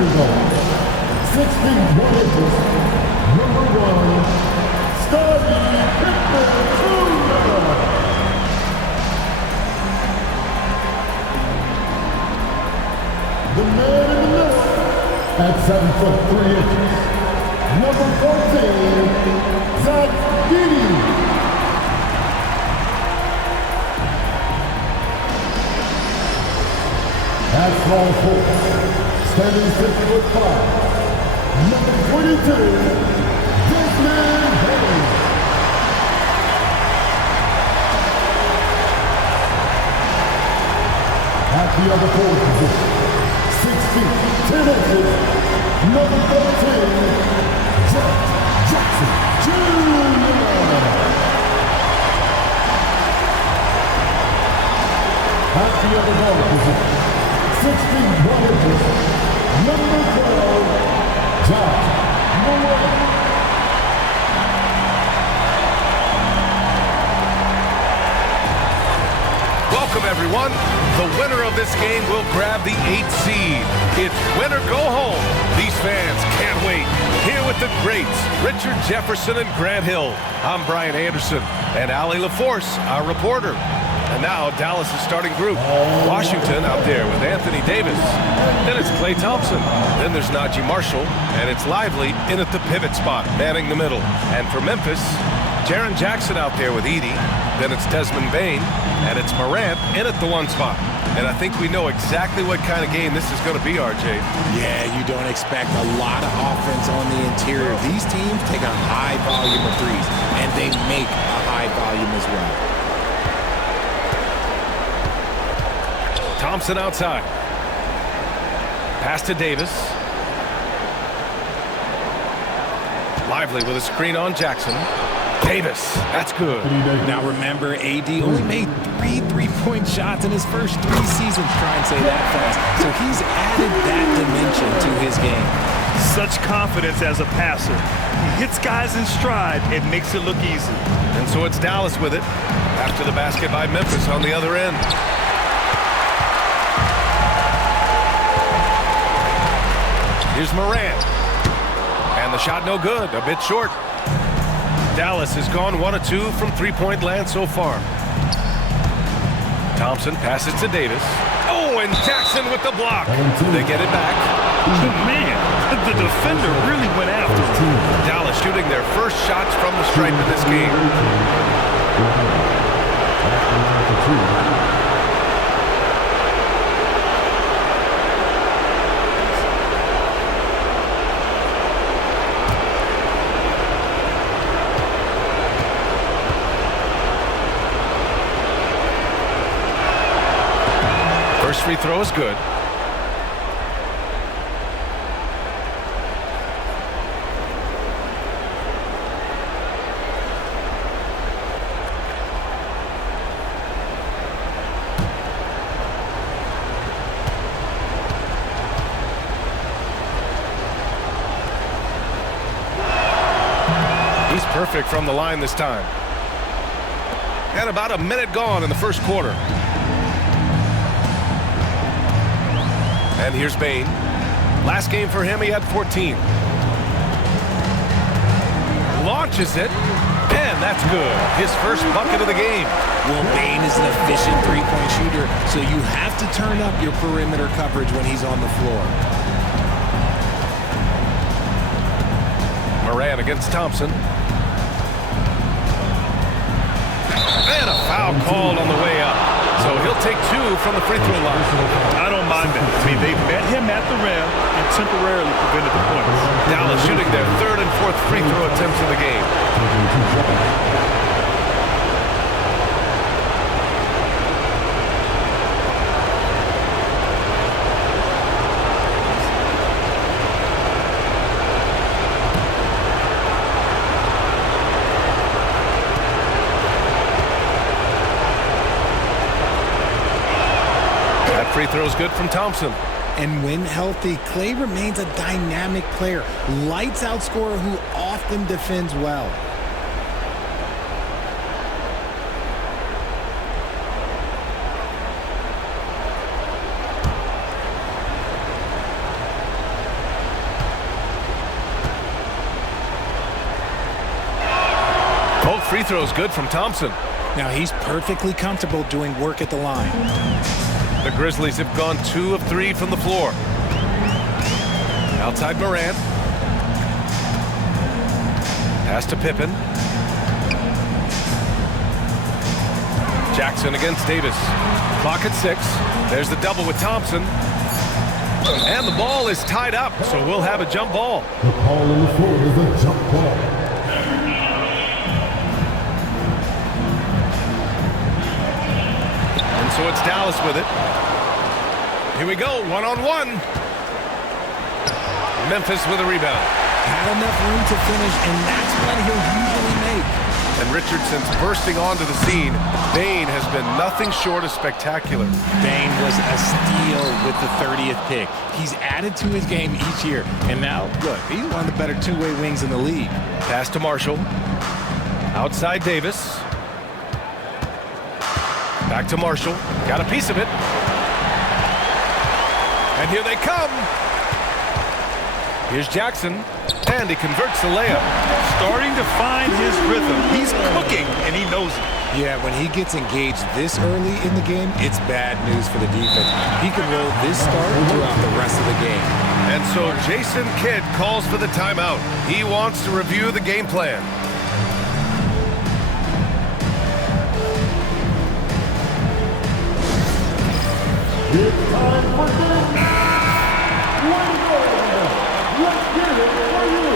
Senior goal, 6 feet 1 inches, number 1, Scotty Pippen Jr. The man in the middle, at 7 foot 3 inches, number 14, Zach Giddy. At small forward, standing 6'5", number 22, Desmond Hayes. At the other forward position, 6 feet 10 inches, number 13, Jack Jackson Jr. At the other guard position, 6 feet 1 inches, number 12, Josh Moore. Welcome, everyone. The winner of this game will grab the 8th seed. It's win or go home. These fans can't wait. Here with the greats, Richard Jefferson and Grant Hill. I'm Brian Anderson, and Allie LaForce, our reporter. And now Dallas' starting group. Washington out there with Anthony Davis. Then it's Klay Thompson. Then there's Najee Marshall. And it's Lively in at the pivot spot, manning the middle. And for Memphis, Jaren Jackson out there with Edey. Then it's Desmond Bane. And it's Morant in at the 1 spot. And I think we know exactly what kind of game this is going to be, RJ. Yeah, you don't expect a lot of offense on the interior. These teams take a high volume of threes, and they make a high volume as well. Thompson outside. Pass to Davis. Lively with a screen on Jackson. Davis, that's good. Now remember, AD only made 3 3-point shots in his first 3 seasons. Try and say that fast. So he's added that dimension to his game. Such confidence as a passer. He hits guys in stride and makes it look easy. And so it's Dallas with it. After the basket by Memphis on the other end. Here's Morant. And the shot no good, a bit short. Dallas has gone 1 of 2 from 3-point land so far. Thompson passes to Davis. Oh, and Jackson with the block. They get it back. Man, the defender really went after him. Dallas shooting their first shots from the stripe in this game. First free throw is good. He's perfect from the line this time. And about a minute gone in the first quarter. And here's Bane. Last game for him, he had 14. Launches it, and that's good. His first bucket of the game. Well, Bane is an efficient 3-point shooter, so you have to turn up your perimeter coverage when he's on the floor. Morant against Thompson. And a foul called on the way up. So he'll take 2 from the free throw line. I don't mind that. I mean, they met him at the rim and temporarily prevented the points. Dallas shooting their 3rd and 4th free throw attempts in the game. Free throw's good from Thompson. And when healthy, Klay remains a dynamic player. Lights out scorer who often defends well. throw's good from Thompson. Now he's perfectly comfortable doing work at the line. The Grizzlies have gone 2 of 3 from the floor. Outside Morant. Pass to Pippen. Jackson against Davis. Clock at 6. There's the double with Thompson. And the ball is tied up, so we'll have a jump ball. The call on the floor is a jump ball. And so it's Dallas with it. Here we go, one-on-one. Memphis with a rebound. Had enough room to finish, and that's what he'll usually make. And Richardson's bursting onto the scene. Bane has been nothing short of spectacular. Bane was a steal with the 30th pick. He's added to his game each year. And now, look, he's one of the better two-way wings in the league. Pass to Marshall. Outside Davis. Back to Marshall. Got a piece of it. And here they come. Here's Jackson. And he converts the layup. Starting to find his rhythm. He's cooking, and he knows it. Yeah, when he gets engaged this early in the game, it's bad news for the defense. He can roll this start throughout the rest of the game. And so Jason Kidd calls for the timeout. He wants to review the game plan. It's time for this. Let's get it for you.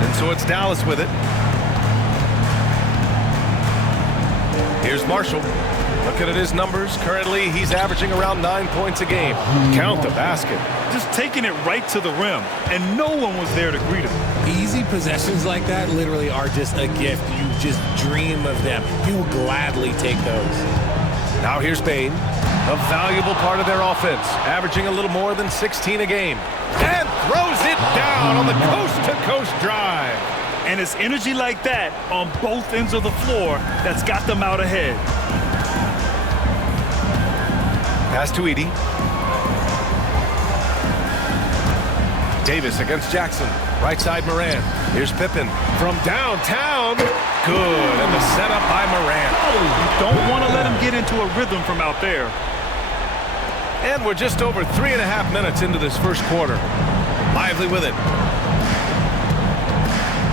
And so it's Dallas with it. Here's Marshall. Looking at his numbers, currently he's averaging around 9 points a game. Count the basket. Just taking it right to the rim, and no one was there to greet him. Easy possessions like that literally are just a gift. You just dream of them. He'll gladly take those. Now here's Bane, a valuable part of their offense, averaging a little more than 16 a game. And throws it down on the coast-to-coast drive. And it's energy like that on both ends of the floor that's got them out ahead. Pass to Edey. Davis against Jackson. Right side Morant. Here's Pippen from downtown. Good. And the setup by Morant. Don't want to let him get into a rhythm from out there. And we're just over 3.5 minutes into this first quarter. Lively with it.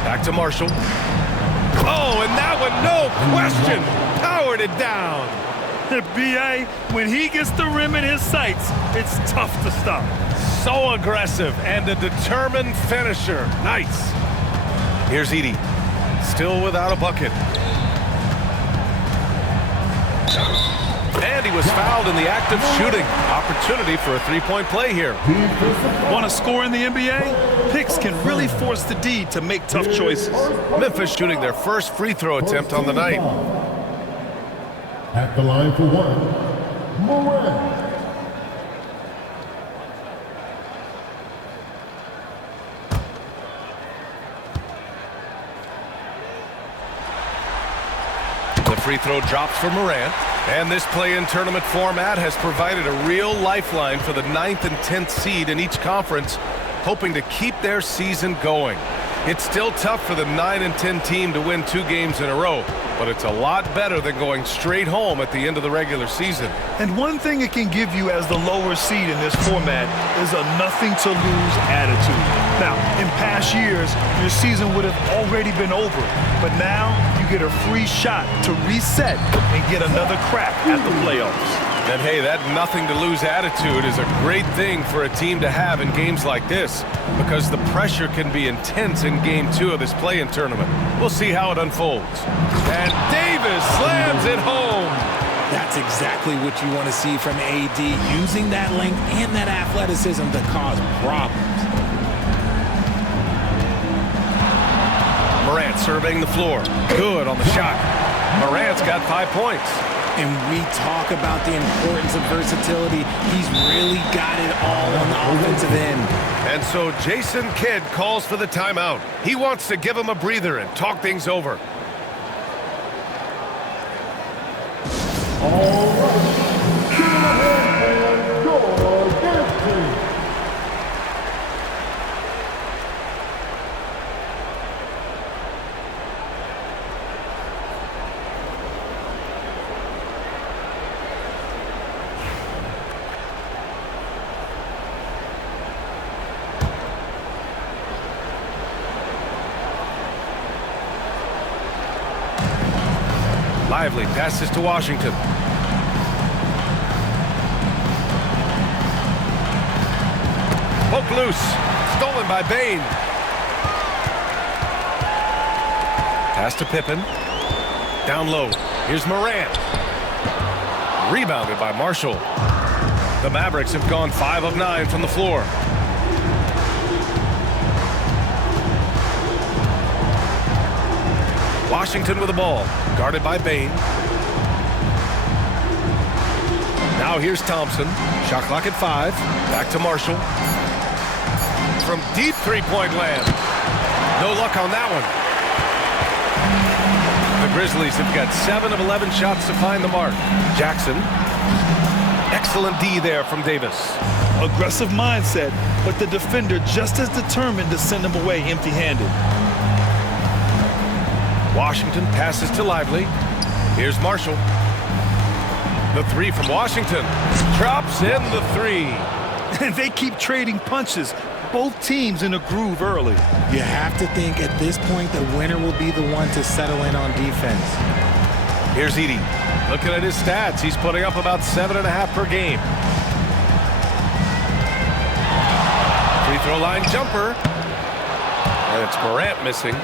Back to Marshall. Oh, and that one, no question, powered it down. B.A., when he gets the rim in his sights, it's tough to stop. So aggressive and a determined finisher. Nice. Here's Edey. Still without a bucket. And he was fouled in the act of shooting. Opportunity for a three-point play here. Want to score in the NBA? Picks can really force the D to make tough choices. Memphis shooting their first free throw attempt on the night. At the line for one, Morant. The free throw drops for Morant. And this play-in tournament format has provided a real lifeline for the 9th and 10th seed in each conference, hoping to keep their season going. It's still tough for the 9 and 10 team to win 2 games in a row, but it's a lot better than going straight home at the end of the regular season. And one thing it can give you as the lower seed in this format is a nothing-to-lose attitude. Now, in past years, your season would have already been over, but now you get a free shot to reset and get another crack at the playoffs. And hey, that nothing-to-lose attitude is a great thing for a team to have in games like this, because the pressure can be intense in Game 2 of this play-in tournament. We'll see how it unfolds. And Davis slams it home. That's exactly what you want to see from AD, using that length and that athleticism to cause problems. Morant surveying the floor. Good on the shot. Morant's got 5 points. And we talk about the importance of versatility. He's really got it all on the offensive end. And so Jason Kidd calls for the timeout. He wants to give him a breather and talk things over. All right. Give him a hand for your dance team. Lively passes to Washington. Poke loose. Stolen by Bain. Pass to Pippen. Down low. Here's Morant. Rebounded by Marshall. The Mavericks have gone 5 of 9 from the floor. Washington with the ball. Guarded by Bain. Now here's Thompson. Shot clock at 5. Back to Marshall. From deep three-point land. No luck on that one. The Grizzlies have got 7 of 11 shots to find the mark. Jackson. Excellent D there from Davis. Aggressive mindset, but the defender just as determined to send him away empty-handed. Washington passes to Lively. Here's Marshall. The three from Washington. Drops in the three. And they keep trading punches. Both teams in a groove early. You have to think at this point the winner will be the one to settle in on defense. Here's Edey. Looking at his stats, he's putting up about 7.5 per game. Free throw line jumper. And it's Morant missing.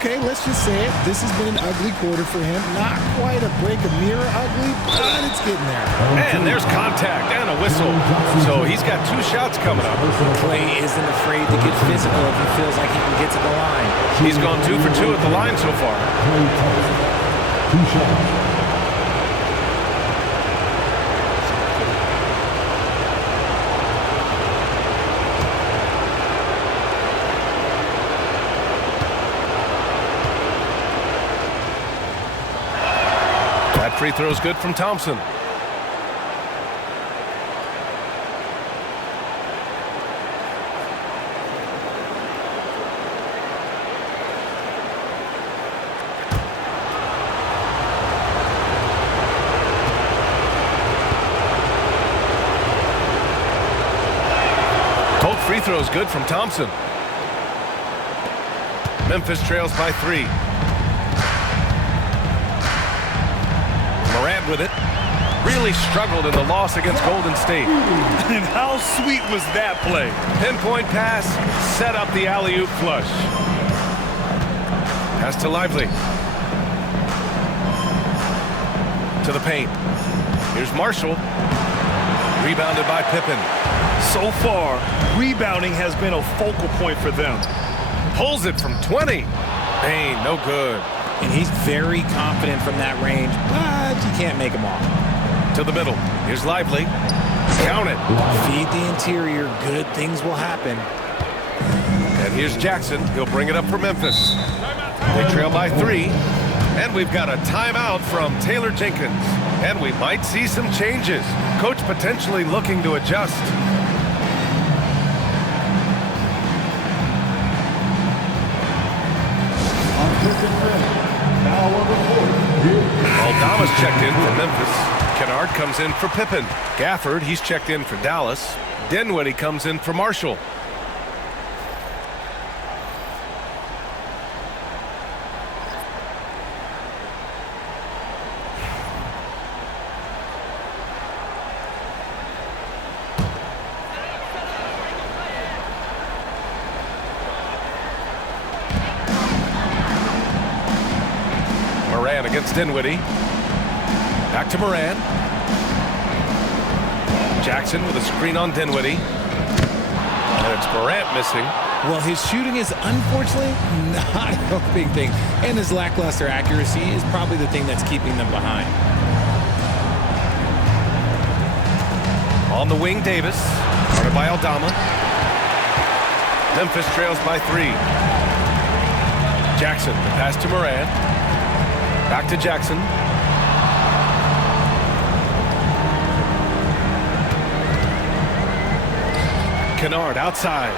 Okay, let's just say it. This has been an ugly quarter for him. Not quite a break a mirror ugly, but it's getting there. And there's contact and a whistle. So he's got 2 shots coming up. Clay isn't afraid to get physical if he feels like he can get to the line. He's gone 2 for 2 at the line so far. 2 shots. That free throw is good from Thompson. Both free throws good from Thompson. Memphis trails by 3. Morant with it. Really struggled in the loss against Golden State. And how sweet was that play? Pinpoint pass, set up the alley-oop flush. Pass to Lively. To the paint. Here's Marshall. Rebounded by Pippen. So far, rebounding has been a focal point for them. Pulls it from 20. Bain, no good. And he's very confident from that range, but you can't make him off. To the middle. Here's Lively. Count it. Feed the interior. Good things will happen. And here's Jackson. He'll bring it up for Memphis. They trail by 3. And we've got a timeout from Taylor Jenkins. And we might see some changes. Coach potentially looking to adjust. Aldama's checked in for Memphis. Kennard comes in for Pippen. Gafford, he's checked in for Dallas. Dinwiddie comes in for Marshall. Moran against Dinwiddie. Back to Moran. Jackson with a screen on Dinwiddie. And it's Morant missing. Well, his shooting is unfortunately not a big thing. And his lackluster accuracy is probably the thing that's keeping them behind. On the wing, Davis. Guarded by Aldama. Memphis trails by 3. Jackson, the pass to Moran. Back to Jackson. Kennard outside.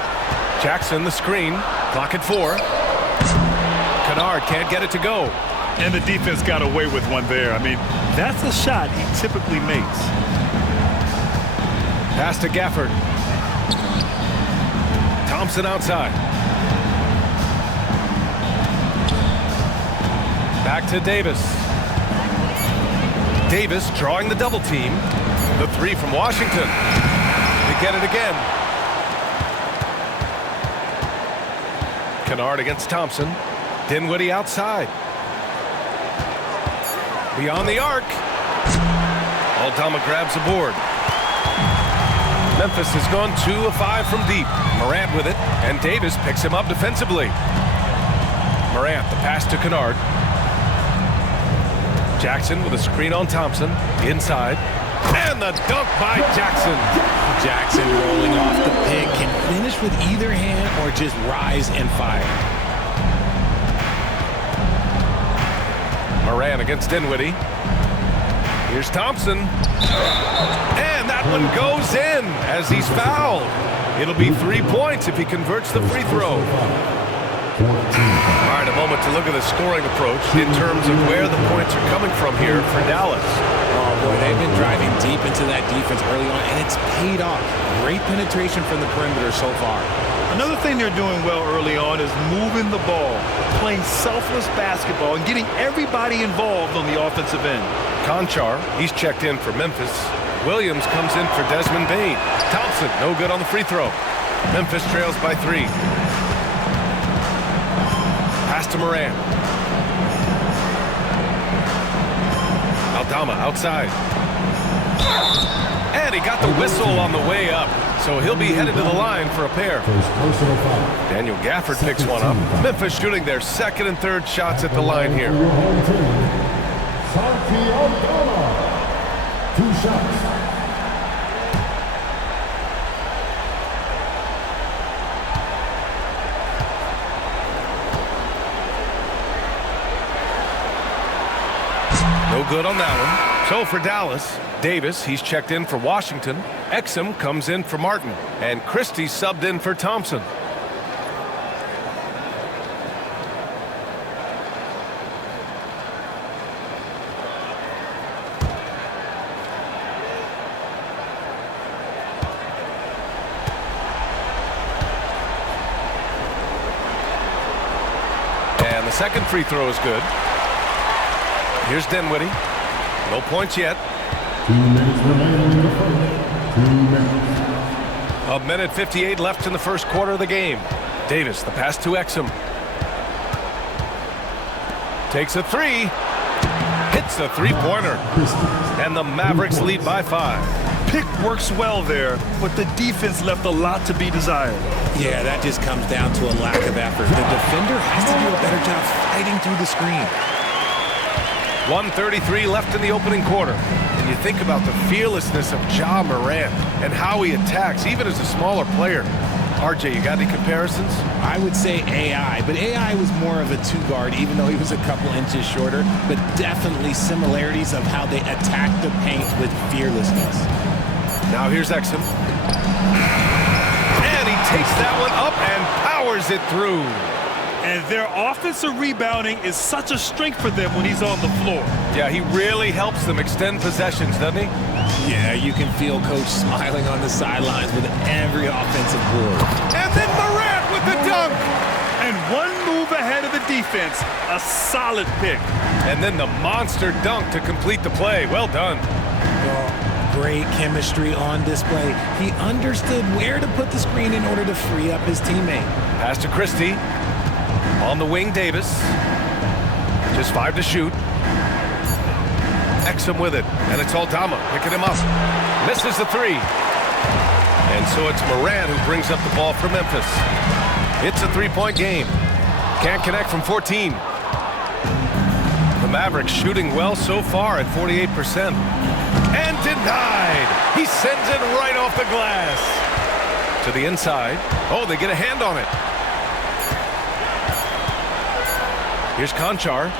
Jackson, the screen. Clock at 4. Kennard can't get it to go. And the defense got away with one there. I mean, that's a shot he typically makes. Pass to Gafford. Thompson outside. Back to Davis. Davis drawing the double team. The 3 from Washington. They get it again. Kennard against Thompson. Dinwiddie outside. Beyond the arc. Aldama grabs the board. Memphis has gone 2 of 5 from deep. Morant with it, and Davis picks him up defensively. Morant, the pass to Kennard. Jackson with a screen on Thompson. Inside. And the dunk by Jackson. Jackson rolling off the pick can finish with either hand or just rise and fire. Moran against Dinwiddie. Here's Thompson. And that one goes in as he's fouled. It'll be 3 points if he converts the free throw. All right, a moment to look at the scoring approach in terms of where the points are coming from here for Dallas. Oh, boy, they've been driving deep into that defense early on, and it's paid off. Great penetration from the perimeter so far. Another thing they're doing well early on is moving the ball, playing selfless basketball, and getting everybody involved on the offensive end. Conchar, he's checked in for Memphis. Williams comes in for Desmond Bane. Thompson, no good on the free throw. Memphis trails by 3. Pass to Moran. Aldama outside. And he got the whistle on the way up. So he'll be headed to the line for a pair. Daniel Gafford picks one up. Memphis shooting their 2nd and 3rd shots at the line here. Santi Aldama. 2 shots. No good on that one. So for Dallas, Davis, he's checked in for Washington. Exum comes in for Martin. And Christie subbed in for Thompson. And the 2nd free throw is good. Here's Dinwiddie. No points yet. 2 minutes remaining in the first. 2 minutes. A minute 58 left in the first quarter of the game. Davis, the pass to Exum. Takes a 3. Hits the 3-pointer. And the Mavericks lead by 5. Pick works well there, but the defense left a lot to be desired. Yeah, that just comes down to a lack of effort. The defender has to do a better job fighting through the screen. 1:33 left in the opening quarter. And you think about the fearlessness of Ja Morant and how he attacks, even as a smaller player. RJ, you got any comparisons? I would say AI, but AI was more of a 2-guard, even though he was a couple inches shorter, but definitely similarities of how they attack the paint with fearlessness. Now here's Exum. And he takes that one up and powers it through. And their offensive rebounding is such a strength for them when he's on the floor. Yeah, he really helps them extend possessions, doesn't he? Yeah, you can feel Coach smiling on the sidelines with every offensive board. And then Morant with the dunk. And one move ahead of the defense, a solid pick. And then the monster dunk to complete the play. Well done. Well, great chemistry on display. He understood where to put the screen in order to free up his teammate. Pass to Christie. On the wing, Davis. Just 5 to shoot. Exum with it. And it's Aldama picking him up. Misses the 3. And so it's Moran who brings up the ball for Memphis. It's a 3-point game. Can't connect from 14. The Mavericks shooting well so far at 48%. and denied. He sends it right off the glass. To the inside. Oh, they get a hand on it. Here's Conchar.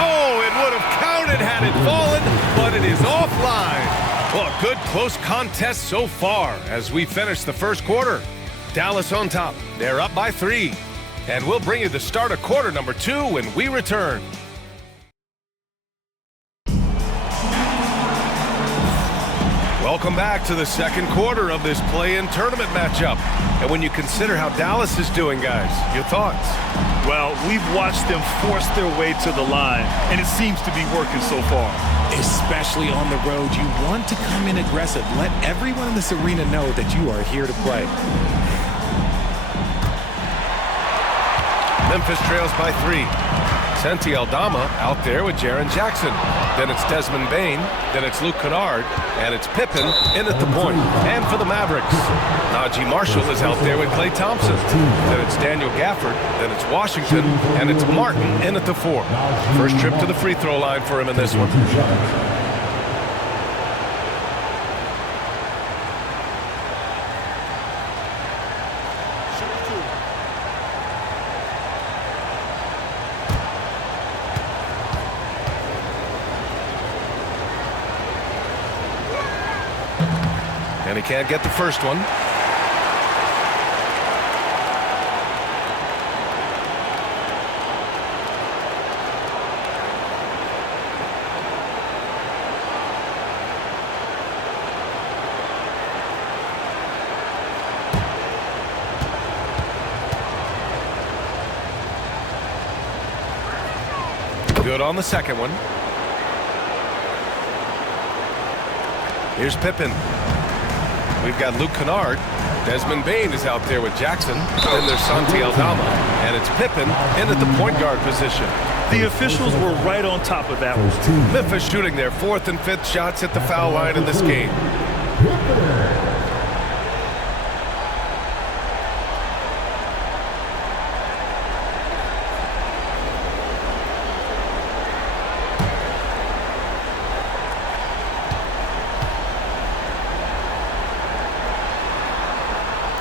Oh, it would have counted had it fallen, but it is offline. Well, a good close contest so far as we finish the first quarter. Dallas on top. They're up by 3. And we'll bring you the start of quarter number 2 when we return. Welcome back to the second quarter of this play-in tournament matchup. And when you consider how Dallas is doing, guys, your thoughts? Well, we've watched them force their way to the line, and it seems to be working so far. Especially on the road, you want to come in aggressive. Let everyone in this arena know that you are here to play. Memphis trails by 3. Santi Aldama out there with Jaren Jackson. Then it's Desmond Bane. Then it's Luke Kennard. And it's Pippen in at the point. And for the Mavericks, Najee Marshall is out there with Klay Thompson. Then it's Daniel Gafford. Then it's Washington. And it's Martin in at the 4. First trip to the free throw line for him in this one. And he can't get the first one. Good on the second one. Here's Pippen. We've got Luke Kennard. Desmond Bane is out there with Jackson. Then there's Santi Aldama. And it's Pippen in at the point guard position. The officials were right on top of that one. Memphis shooting their 4th and 5th shots at the foul line in this game.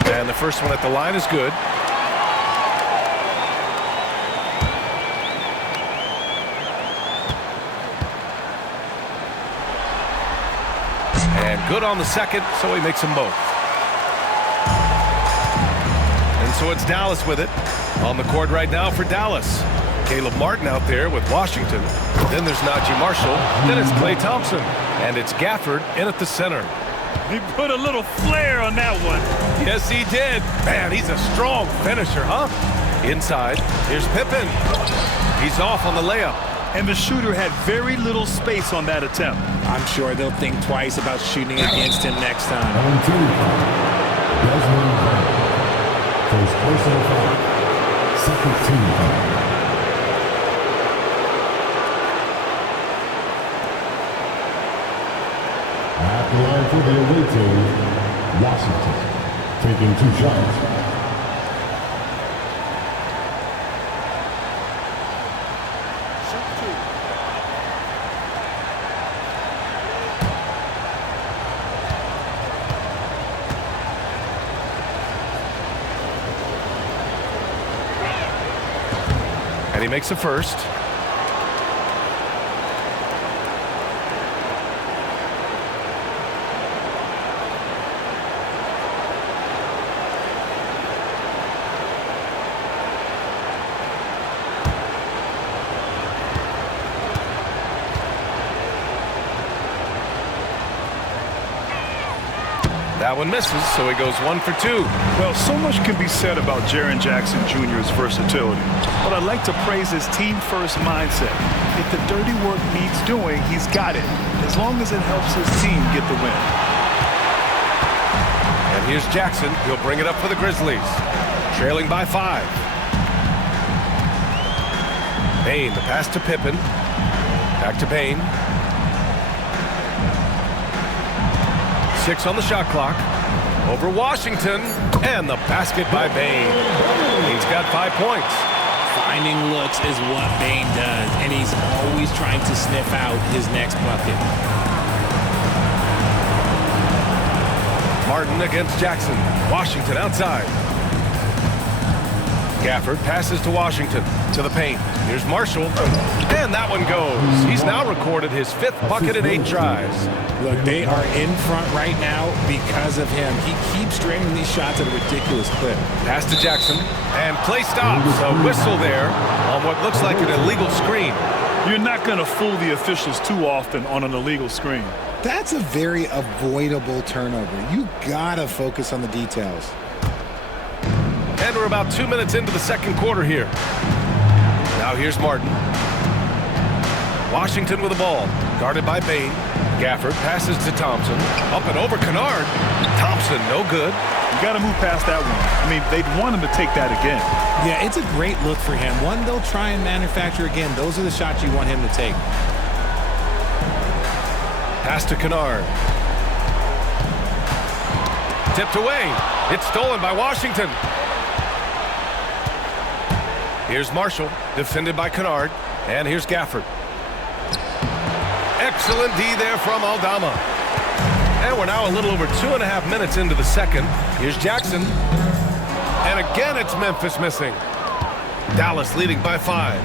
And the first one at the line is good. And good on the second, so he makes them both. And so it's Dallas with it. On the court right now for Dallas. Caleb Martin out there with Washington. Then there's Najee Marshall. Then it's Klay Thompson. And it's Gafford in at the center. He put a little flair on that one. Yes, he did. Man, he's a strong finisher, huh? Inside, here's Pippen. He's off on the layup. And the shooter had very little space on that attempt. I'm sure they'll think twice about shooting against him next time. Desmond Bane. First personal foul. Second team foul. At the line for the away team, Washington, taking 2 shots. And he makes the first. That one misses, so he goes 1 for 2. Well, so much can be said about Jaren Jackson Jr.'s versatility, but I'd like to praise his team-first mindset. If the dirty work needs doing, he's got it, as long as it helps his team get the win. And here's Jackson. He'll bring it up for the Grizzlies. Trailing by 5. Bane, the pass to Pippen. Back to Bane. 6 on the shot clock. Over Washington. And the basket by Bane. He's got 5 points. Finding looks is what Bane does, and he's always trying to sniff out his next bucket. Martin against Jackson. Washington outside. Gafford passes to Washington, to the paint. Here's Marshall, and that one goes. He's now recorded his 5th bucket in 8 tries. Look, they are in front right now because of him. He keeps draining these shots at a ridiculous clip. Pass to Jackson, and play stops. A whistle there on what looks like an illegal screen. You're not going to fool the officials too often on an illegal screen. That's a very avoidable turnover. You gotta focus on the details. And we're about 2 minutes into the second quarter here. Now here's Martin. Washington with the ball, guarded by Bain. Gafford passes to Thompson. Up and over Kennard. Thompson, no good. You got to move past that one. I mean, they'd want him to take that again. Yeah, it's a great look for him. One they'll try and manufacture again. Those are the shots you want him to take. Pass to Kennard. Tipped away. It's stolen by Washington. Here's Marshall, defended by Kennard. And here's Gafford. Excellent D there from Aldama. And we're now a little over 2.5 minutes into the second. Here's Jackson. And again, it's Memphis missing. Dallas leading by 5.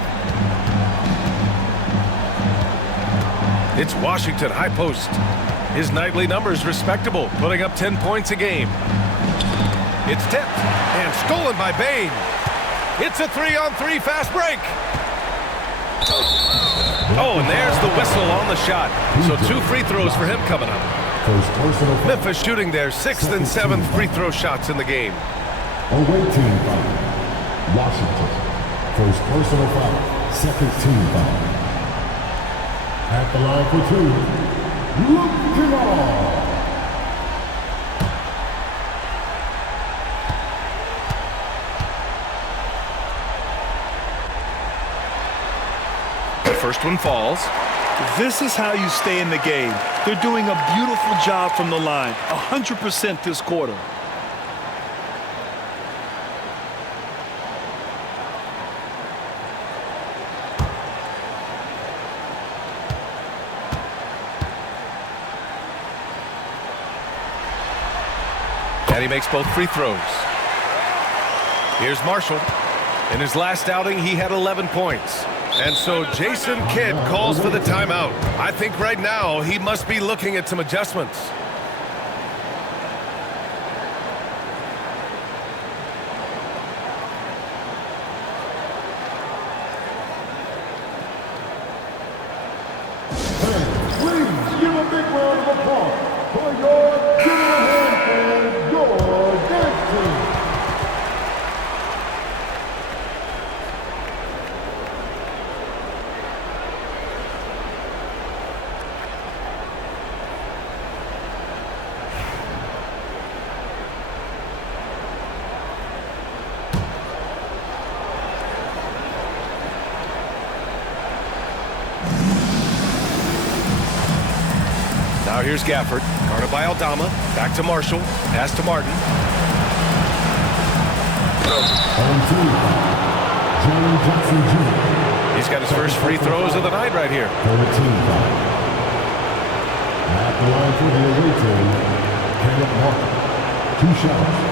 It's Washington, high post. His nightly numbers respectable, putting up 10 points a game. It's tipped and stolen by Bain. It's a 3-on-3 fast break. Oh, and there's the whistle on the shot. So 2 free throws for him coming up. Memphis shooting their 6th and 7th free throw shots in the game. Away team foul. Washington. First personal foul. Second team foul. At the line for 2. Luke Kennard. First one falls. This is how you stay in the game. They're doing a beautiful job from the line. 100% this quarter. And he makes both free throws. Here's Marshall. In his last outing, he had 11 points. And so Jason Kidd calls for the timeout. I think right now he must be looking at some adjustments. Please give a big round of applause for your general hand and your dance team. Now here's Gafford, guarded by Aldama. Back to Marshall. Pass to Martin. On team foul. John Jackson Jr. He's got his first free throws of the night right here. Third team foul. At the line for the away team, Kenneth Martin. 2 shots.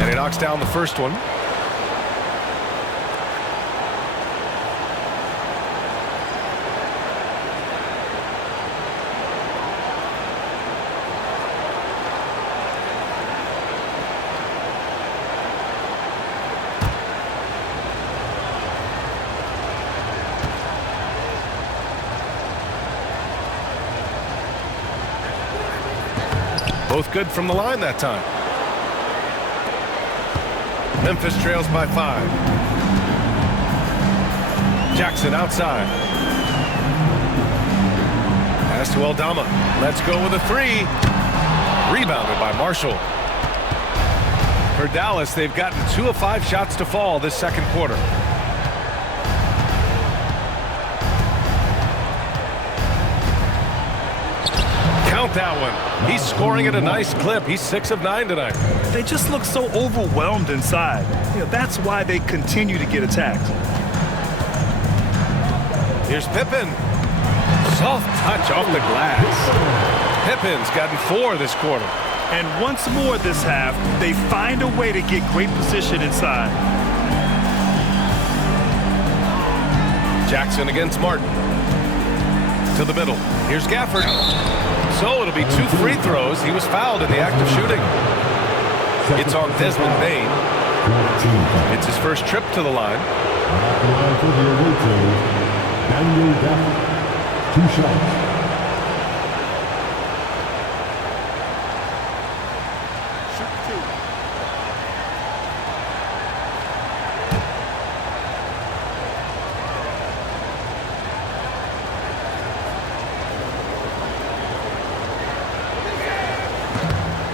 And he knocks down the first one. Both good from the line that time. Memphis trails by 5. Jackson outside. Pass to Aldama. Let's go with a 3. Rebounded by Marshall. For Dallas, they've gotten 2 of 5 shots to fall this second quarter. about that one? He's scoring at a nice clip. He's 6 of 9 tonight. They just look so overwhelmed inside. That's why they continue to get attacked. Here's Pippen. Soft touch off the glass. Pippen's gotten 4 this quarter. And once more this half, they find a way to get great position inside. Jackson against Martin. To the middle. Here's Gafford. So it'll be 2 free throws. He was fouled in the act of shooting. It's on Desmond Bain. It's his first trip to the line. At the line for the away team, Daniel Gafford. 2 shots.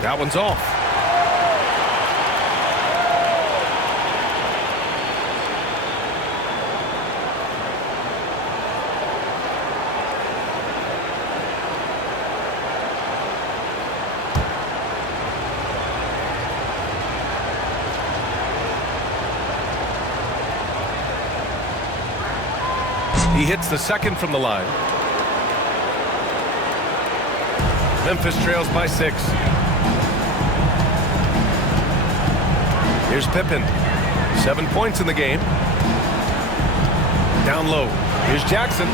That one's off. He hits the second from the line. Memphis trails by 6. Here's Pippen. 7 points in the game. Down low. Here's Jackson.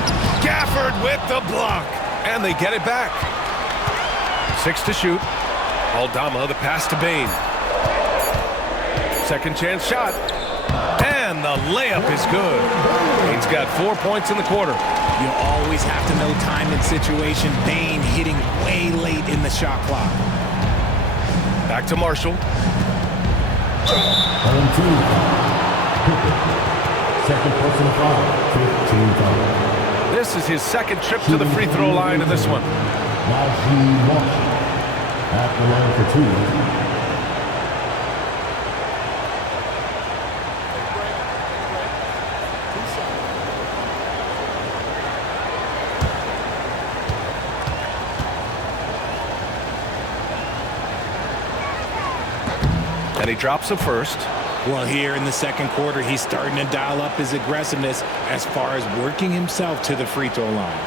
Gafford with the block. And they get it back. 6 to shoot. Aldama, the pass to Bain. Second chance shot. And the layup is good. Bain's got 4 points in the quarter. You always have to know time and situation. Bain hitting way late in the shot clock. Back to Marshall. On team foul. Second personal foul. 15 foul. This is his second trip to the free throw line in this one. Najee Marshall. At the line for 2. And he drops a first. Well, here in the second quarter, he's starting to dial up his aggressiveness as far as working himself to the free throw line.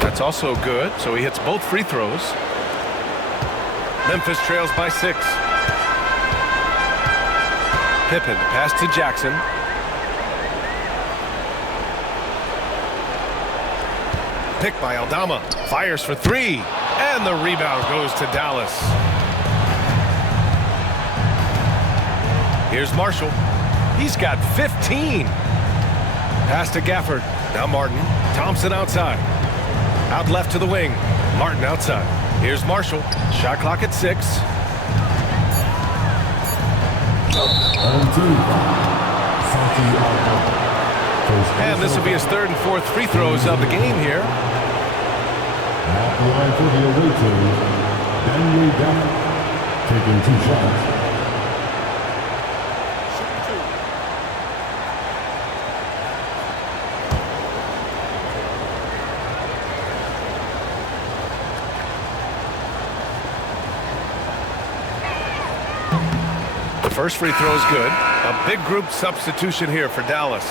That's also good, so he hits both free throws. Memphis trails by 6. Pippen, pass to Jackson. Picked by Aldama. Fires for 3. And the rebound goes to Dallas. Here's Marshall. He's got 15. Pass to Gafford. Now Martin. Thompson outside. Out left to the wing. Martin outside. Here's Marshall. Shot clock at 6. And this will be his 3rd and 4th free throws of the game here. At the line for the away team, Daniel Gafford. Taking 2 shots. The first free throw is good. A big group substitution here for Dallas.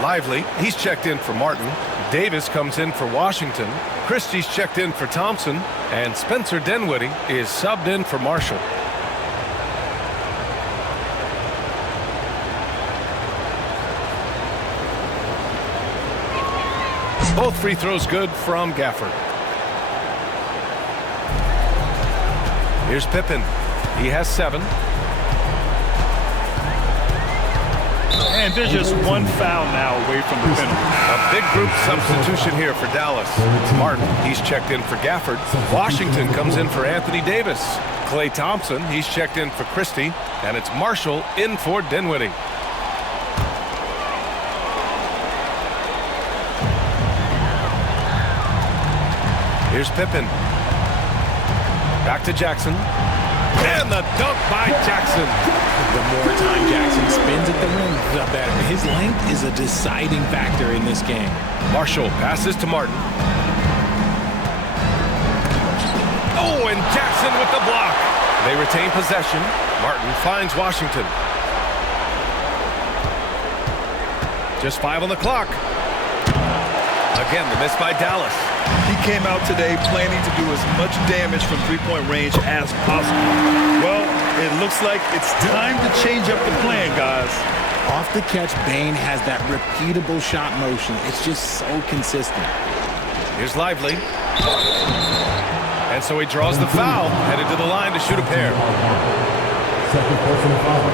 Lively, he's checked in for Martin. Davis comes in for Washington. Christie's checked in for Thompson. And Spencer Dinwiddie is subbed in for Marshall. Both free throws good from Gafford. Here's Pippen. He has 7. And there's just one foul now away from the penalty. A big group substitution here for Dallas. Martin, he's checked in for Gafford. Washington comes in for Anthony Davis. Klay Thompson, he's checked in for Christie. And it's Marshall in for Dinwiddie. Here's Pippen. Back to Jackson. And the dunk by Jackson. The more time Jackson spins at the rim, the better. His length is a deciding factor in this game. Marshall passes to Martin. Oh, and Jackson with the block. They retain possession. Martin finds Washington. Just 5 on the clock. Again, the miss by Dallas. He came out today planning to do as much damage from three-point range as possible. Well, it looks like it's time to change up the plan, guys. Off the catch, Bane has that repeatable shot motion. It's just so consistent. Here's Lively. And so he draws the foul, headed to the line to shoot a pair. Second personal foul.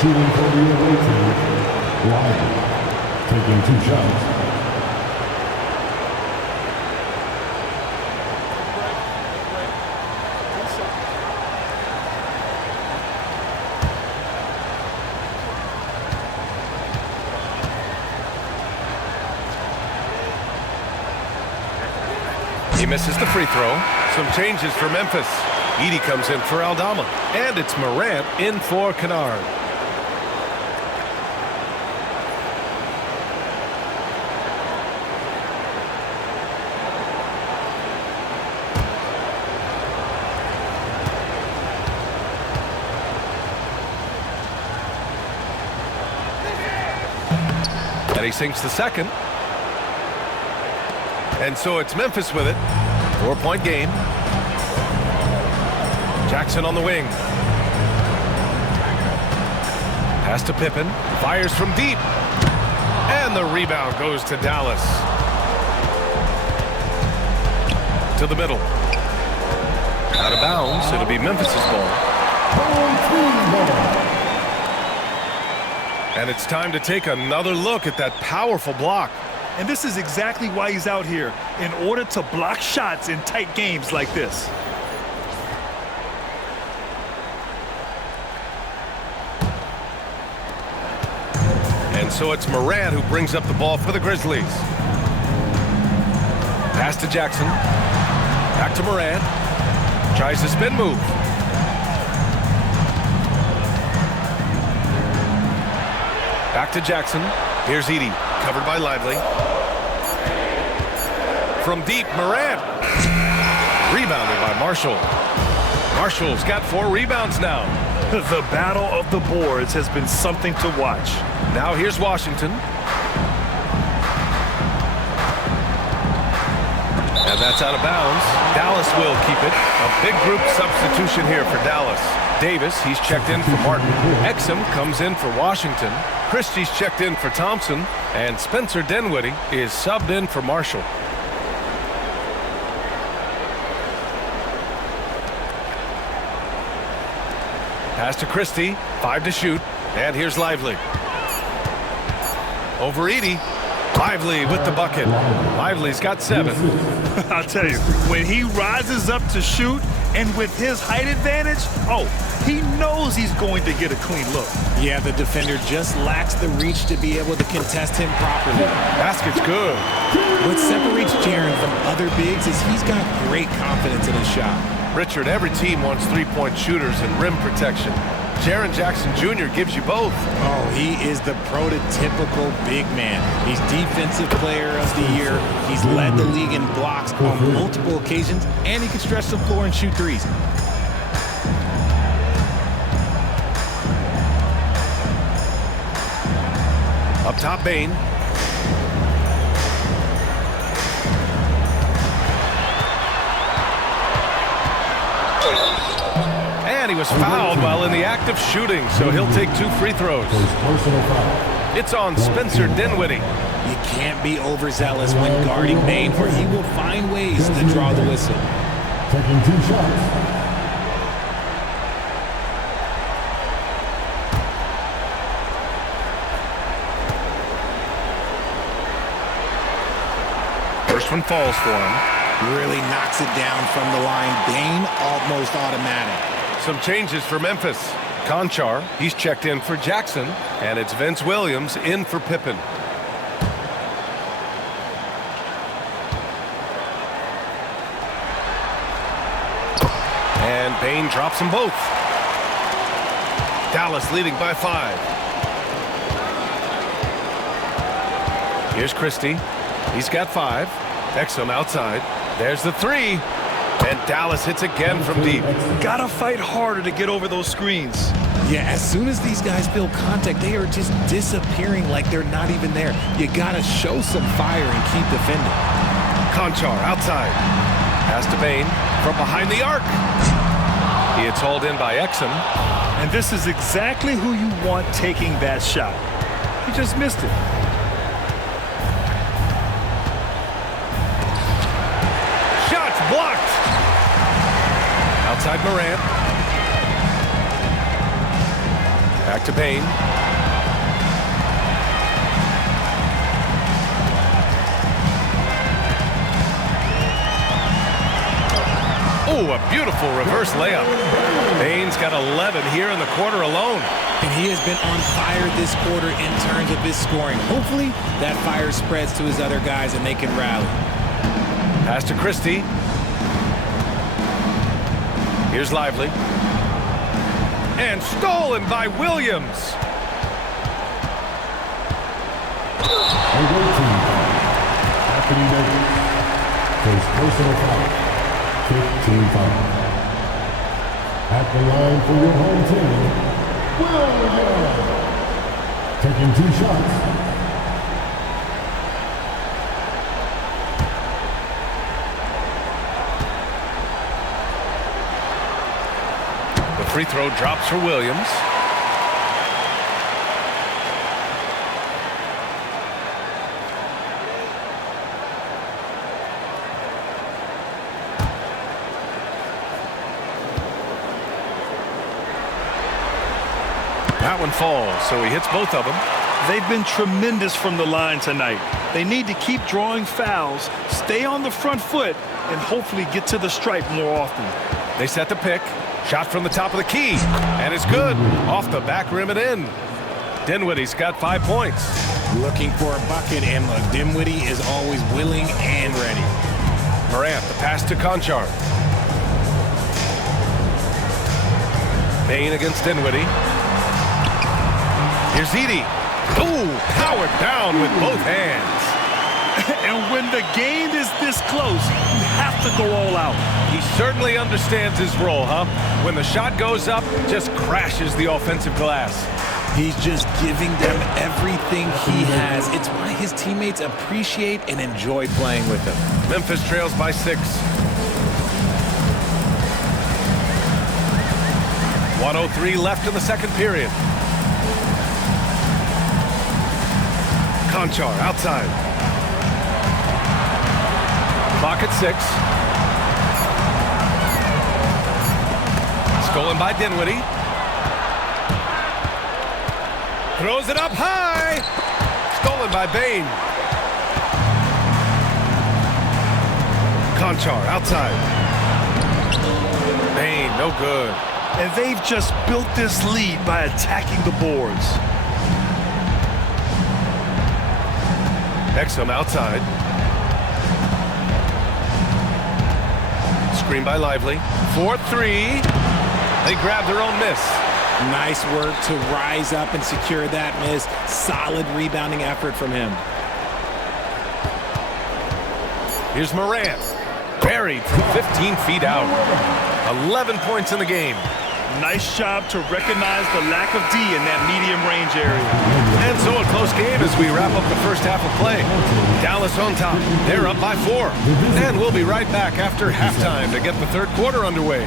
Shooting for the away team. Lively. Taking 2 shots. He misses the free throw. Some changes for Memphis. Edey comes in for Aldama. And it's Morant in for Kennard. And he sinks the second. And so it's Memphis with it. 4-point game. Jackson on the wing. Pass to Pippen. Fires from deep. And the rebound goes to Dallas. To the middle. Out of bounds. It'll be Memphis's ball. And it's time to take another look at that powerful block. And this is exactly why he's out here, in order to block shots in tight games like this. And so it's Morant who brings up the ball for the Grizzlies. Pass to Jackson. Back to Morant. Tries the spin move. Back to Jackson. Here's Edey. Covered by Lively. From deep, Morant. Rebounded by Marshall. Marshall's got 4 rebounds now. The battle of the boards has been something to watch. Now here's Washington. And that's out of bounds. Dallas will keep it. A big group substitution here for Dallas. Davis, he's checked in for Martin. Exum comes in for Washington. Christie's checked in for Thompson. And Spencer Dinwiddie is subbed in for Marshall. Pass to Christie. 5 to shoot. And here's Lively. Over Edey. Lively with the bucket. Lively's got 7. I'll tell you, when he rises up to shoot, and with his height advantage, oh, he knows he's going to get a clean look. Yeah, the defender just lacks the reach to be able to contest him properly. Basket's good. What separates Jaren from other bigs is he's got great confidence in his shot. Richard, every team wants three-point shooters and rim protection. Jaren Jackson Jr. gives you both. Oh, he is the prototypical big man. He's Defensive Player of the Year. He's led the league in blocks on multiple occasions, and he can stretch the floor and shoot threes. Up top, Bane. And he was fouled while in the act of shooting, so he'll take 2 free throws. It's on Spencer Dinwiddie. You can't be overzealous when guarding Bane, or he will find ways to draw the whistle. Taking 2 shots. First one falls for him. Really knocks it down from the line. Bane almost automatic. Some changes for Memphis. Conchar, he's checked in for Jackson, and it's Vince Williams in for Pippen. And Bain drops them both. Dallas leading by 5. Here's Christie. He's got 5. Exum outside. There's the 3. And Dallas hits again from deep. Gotta fight harder to get over those screens. Yeah, as soon as these guys feel contact, they are just disappearing like they're not even there. You gotta show some fire and keep defending. Conchar outside. Pass to Bain from behind the arc. He gets hauled in by Exum. And this is exactly who you want taking that shot. He just missed it. Shots blocked. Outside Morant. Back to Bain. Oh, a beautiful reverse layup. Bain's got 11 here in the quarter alone. And he has been on fire this quarter in terms of his scoring. Hopefully that fire spreads to his other guys and they can rally. Pass to Christie. Here's Lively. And stolen by Williams. Away team foul. Anthony Davis. First personal foul. 15 foul. At the line for your home team, Williams. Taking 2 shots. The free throw drops for Williams. That one falls, so he hits both of them. They've been tremendous from the line tonight. They need to keep drawing fouls, stay on the front foot, and hopefully get to the stripe more often. They set the pick. Shot from the top of the key. And it's good. Off the back rim and in. Dinwiddie's got 5 points. Looking for a bucket, and look, Dinwiddie is always willing and ready. Morant, the pass to Conchar. Bain against Dinwiddie. Here's Edey. Ooh, powered down with both hands. And when the game is this close, you have to go all out. He certainly understands his role, huh? When the shot goes up, just crashes the offensive glass. He's just giving them everything he has. It's why his teammates appreciate and enjoy playing with him. Memphis trails by 6. 1:03 left in the second period. Conchar outside. Clock at 6. Stolen by Dinwiddie. Throws it up high. Stolen by Bain. Conchar outside. Bain, no good. And they've just built this lead by attacking the boards. Exum outside. Screen by Lively. 4-3. They grab their own miss. Nice work to rise up and secure that miss. Solid rebounding effort from him. Here's Morant. Buried from 15 feet out. 11 points in the game. Nice job to recognize the lack of D in that medium range area. And so a close game as we wrap up the first half of play. Dallas on top. They're up by 4. And we'll be right back after halftime to get the third quarter underway.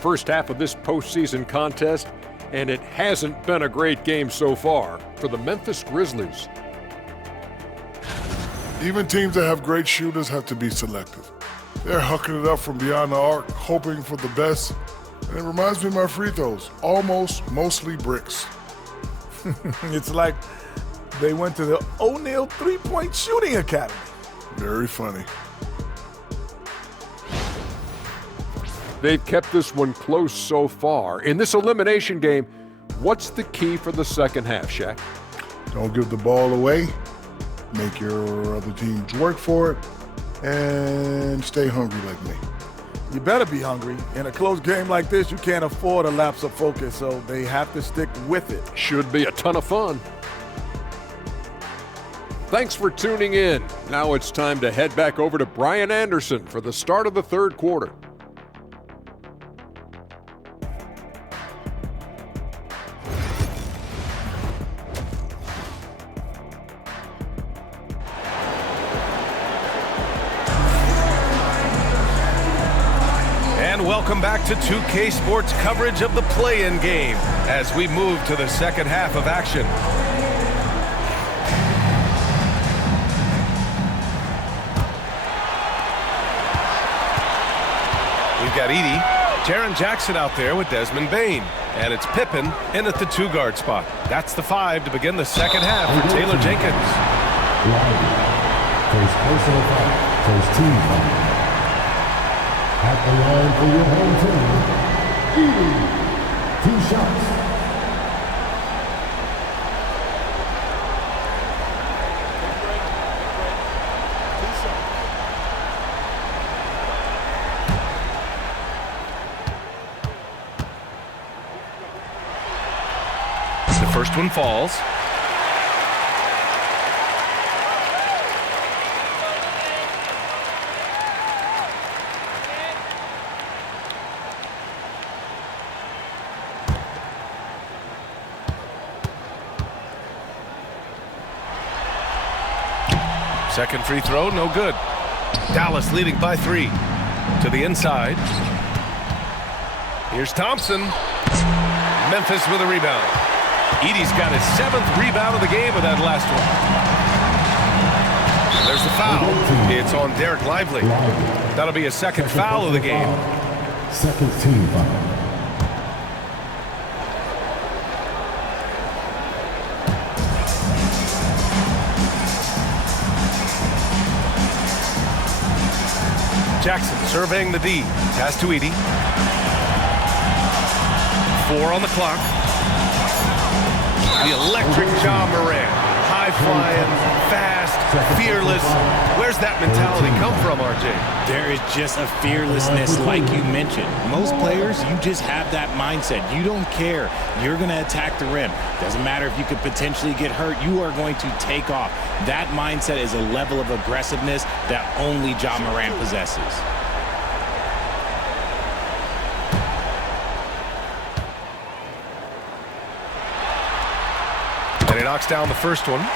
First half of this postseason contest, and it hasn't been a great game so far for the Memphis Grizzlies. Even teams that have great shooters have to be selective. They're hucking it up from beyond the arc, hoping for the best. And it reminds me of my free throws, almost mostly bricks. It's like they went to the O'Neal three-point shooting academy. Very funny. They've kept this one close so far. In this elimination game, what's the key for the second half, Shaq? Don't give the ball away. Make your other teams work for it. And stay hungry like me. You better be hungry. In a close game like this, you can't afford a lapse of focus, so they have to stick with it. Should be a ton of fun. Thanks for tuning in. Now it's time to head back over to Brian Anderson for the start of the third quarter. Welcome back to 2K Sports coverage of the play-in game as we move to the second half of action. We've got Edey, Jaren Jackson out there with Desmond Bane, and it's Pippen in at the two-guard spot. That's the 5 to begin the second half for Taylor Jenkins. First personal foul, first team foul. At the line for your home team, Edey, 2 shots. The first one falls. Second free throw, no good. Dallas leading by 3. To the inside. Here's Thompson. Memphis with a rebound. Edey's got his 7th rebound of the game with that last one. There's the foul. It's on Derek Lively. That'll be his second foul of the game. Second team foul. Jackson surveying the D. Pass to Edey. 4 on the clock. The electric Ja Morant. High-flying, fast, fearless. Where's that mentality come from, RJ? There is just a fearlessness like you mentioned. Most players, you just have that mindset. You don't care. You're going to attack the rim. Doesn't matter if you could potentially get hurt. You are going to take off. That mindset is a level of aggressiveness that only Ja Morant possesses. And he knocks down the first one.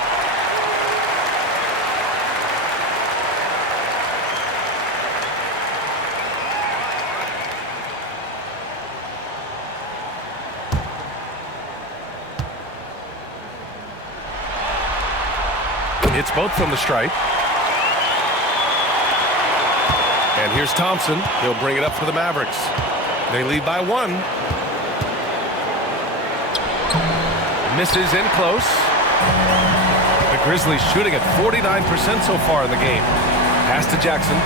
It's both from the stripe. And here's Thompson. He'll bring it up for the Mavericks. They lead by 1. Misses in close. The Grizzlies shooting at 49% so far in the game. Pass to Jackson.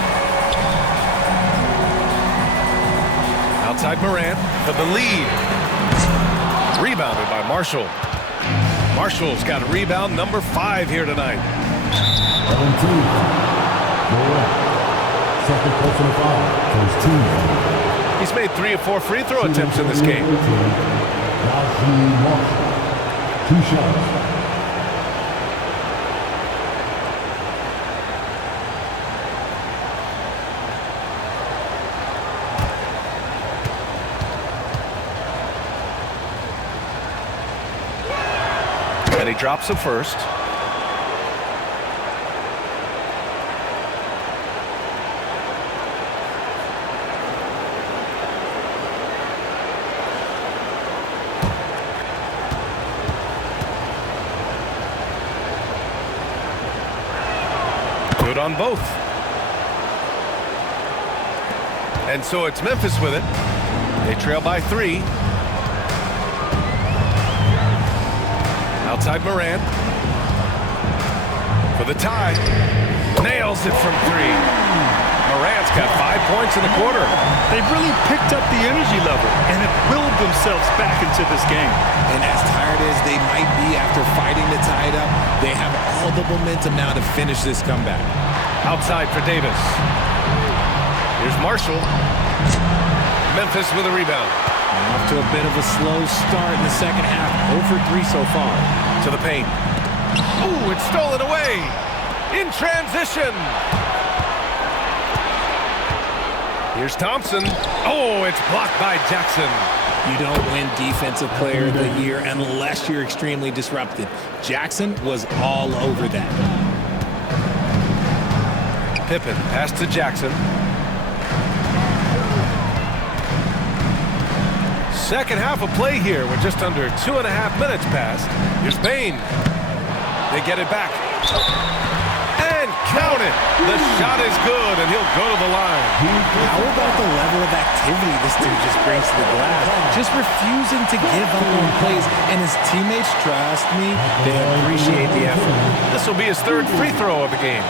Outside Morant for the lead. Rebounded by Marshall. Marshall's got a rebound number 5 here tonight. Second personal foul, first team foul. He's made 3 of 4 free throw attempts in this game. 2 shots. And he drops the first. Good on both. And so it's Memphis with it. They trail by 3. Outside Moran. For the tie. Nails it from three. Moran's got 5 points in the quarter. They've really picked up the energy level and have willed themselves back into this game. And as tired as they might be after fighting to tie it up, they have all the momentum now to finish this comeback. Outside for Davis. Here's Marshall. Memphis with a rebound. Off to a bit of a slow start in the second half. 0 for 3 so far. To the paint. Ooh, it's stolen away. In transition. Here's Thompson. Oh, it's blocked by Jackson. You don't win Defensive Player of the Year unless you're extremely disrupted. Jackson was all over that. Pippen pass to Jackson. Second half of play here. We're just under 2.5 minutes past. Here's Bain. They get it back. And count it. The shot is good, and he'll go to the line. How about the level of activity this dude just brings to the glass? Just refusing to give up on plays, and his teammates, trust me, they appreciate the effort. This will be his third free throw of the game.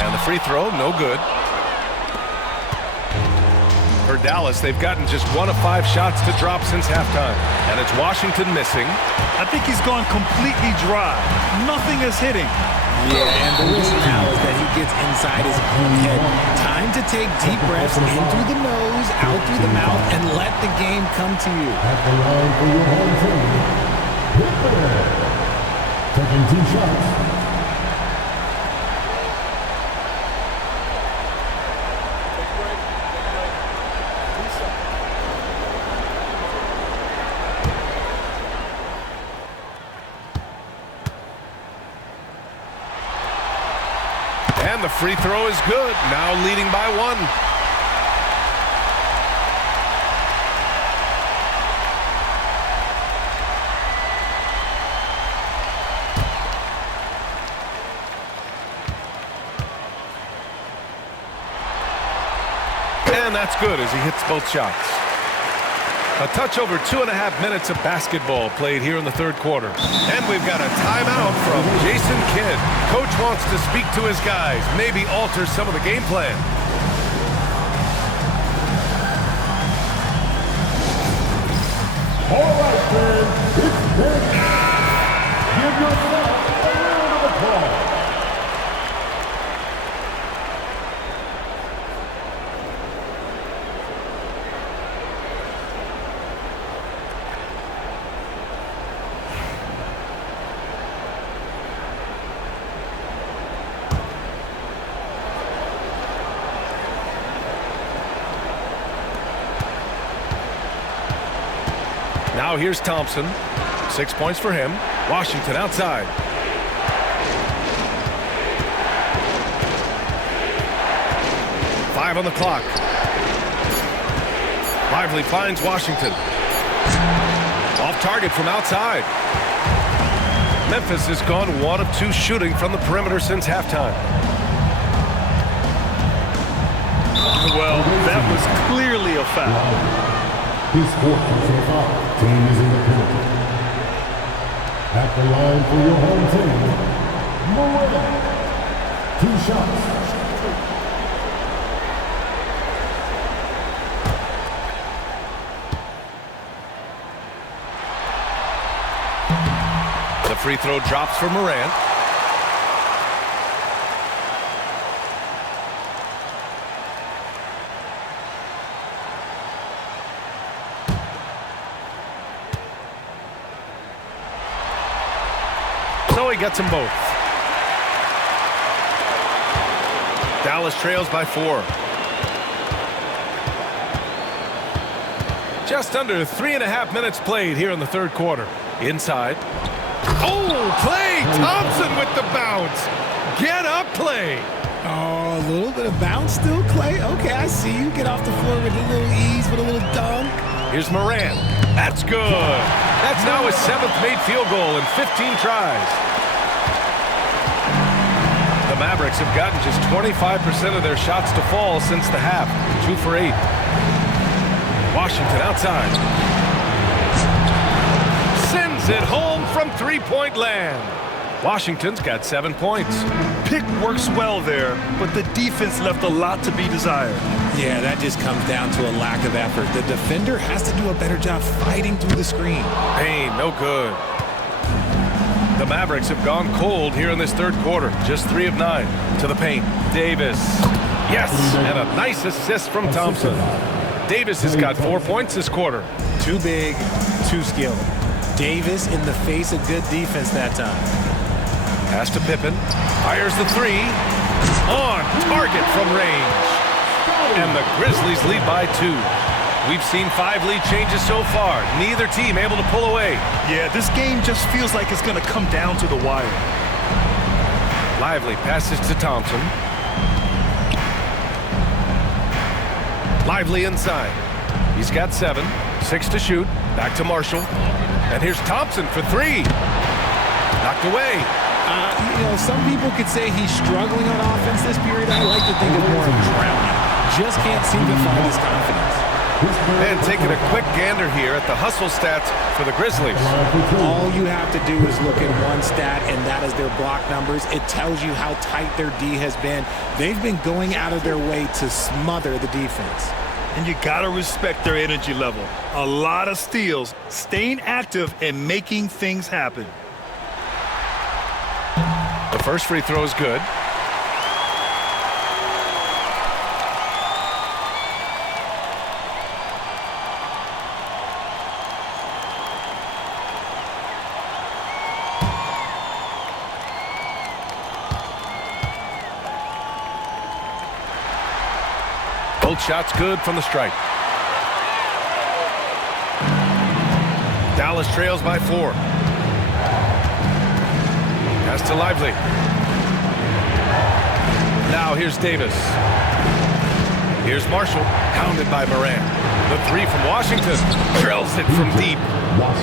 And the free throw, no good. For Dallas, they've gotten just 1 of 5 shots to drop since halftime. And it's Washington missing. I think he's gone completely dry. Nothing is hitting. Yeah, and the risk now is that he gets inside his own head. Time to take deep breaths in through the nose, out through the mouth, and let the game come to you. At the line for your home team, Pippen. Taking 2 shots. And the free throw is good. Now leading by 1. And that's good as he hits both shots. A touch over 2.5 minutes of basketball played here in the third quarter. And we've got a timeout from Jason Kidd. Coach wants to speak to his guys, maybe alter some of the game plan. All right, fans, it's big. Give yourself a round of applause. Now here's Thompson. 6 points for him. Washington outside. Five on the clock. Lively finds Washington. Off target from outside. Memphis has gone 1 of 2 shooting from the perimeter since halftime. Well, that was clearly a foul. His 4th personal foul. Team is in the penalty. At the line for your home team, Moran. 2 shots. The free throw drops for Moran. So he gets them both. Dallas trails by 4. Just under 3.5 minutes played here in the third quarter. Inside. Oh, Klay Thompson with the bounce. Get up, Klay. Oh, a little bit of bounce still, Klay. Okay, I see you. Get off the floor with a little ease, with a little dunk. Here's Moran. That's good. That's now his 7th made field goal in 15 tries. The Mavericks have gotten just 25% of their shots to fall since the half. 2 for 8. Washington outside. Sends it home from three-point land. Washington's got 7 points. Pick works well there, but the defense left a lot to be desired. Yeah, that just comes down to a lack of effort. The defender has to do a better job fighting through the screen. Payne, no good. The Mavericks have gone cold here in this third quarter. Just 3 of 9 to the paint. Davis. Yes, and a nice assist from Thompson. Davis has got 4 points this quarter. Too big, too skilled. Davis in the face of good defense that time. Pass to Pippen. Fires the 3. On target from range. And the Grizzlies lead by 2. We've seen 5 lead changes so far. Neither team able to pull away. Yeah, this game just feels like it's going to come down to the wire. Lively passes to Thompson. Lively inside. He's got 7. 6 to shoot. Back to Marshall. And here's Thompson for 3. Knocked away. Some people could say he's struggling on offense this period. I like to think of more of drowning. Just can't seem to find his confidence. And taking a quick gander here at the hustle stats for the Grizzlies. All you have to do is look at one stat, and that is their block numbers. It tells you how tight their D has been. They've been going out of their way to smother the defense. And you got to respect their energy level. A lot of steals, staying active, and making things happen. The first free throw is good. Both shots good from the stripe. Dallas trails by 4. Pass to Lively. Now here's Davis. Here's Marshall, pounded by Morant. The 3 from Washington. Drills it from deep.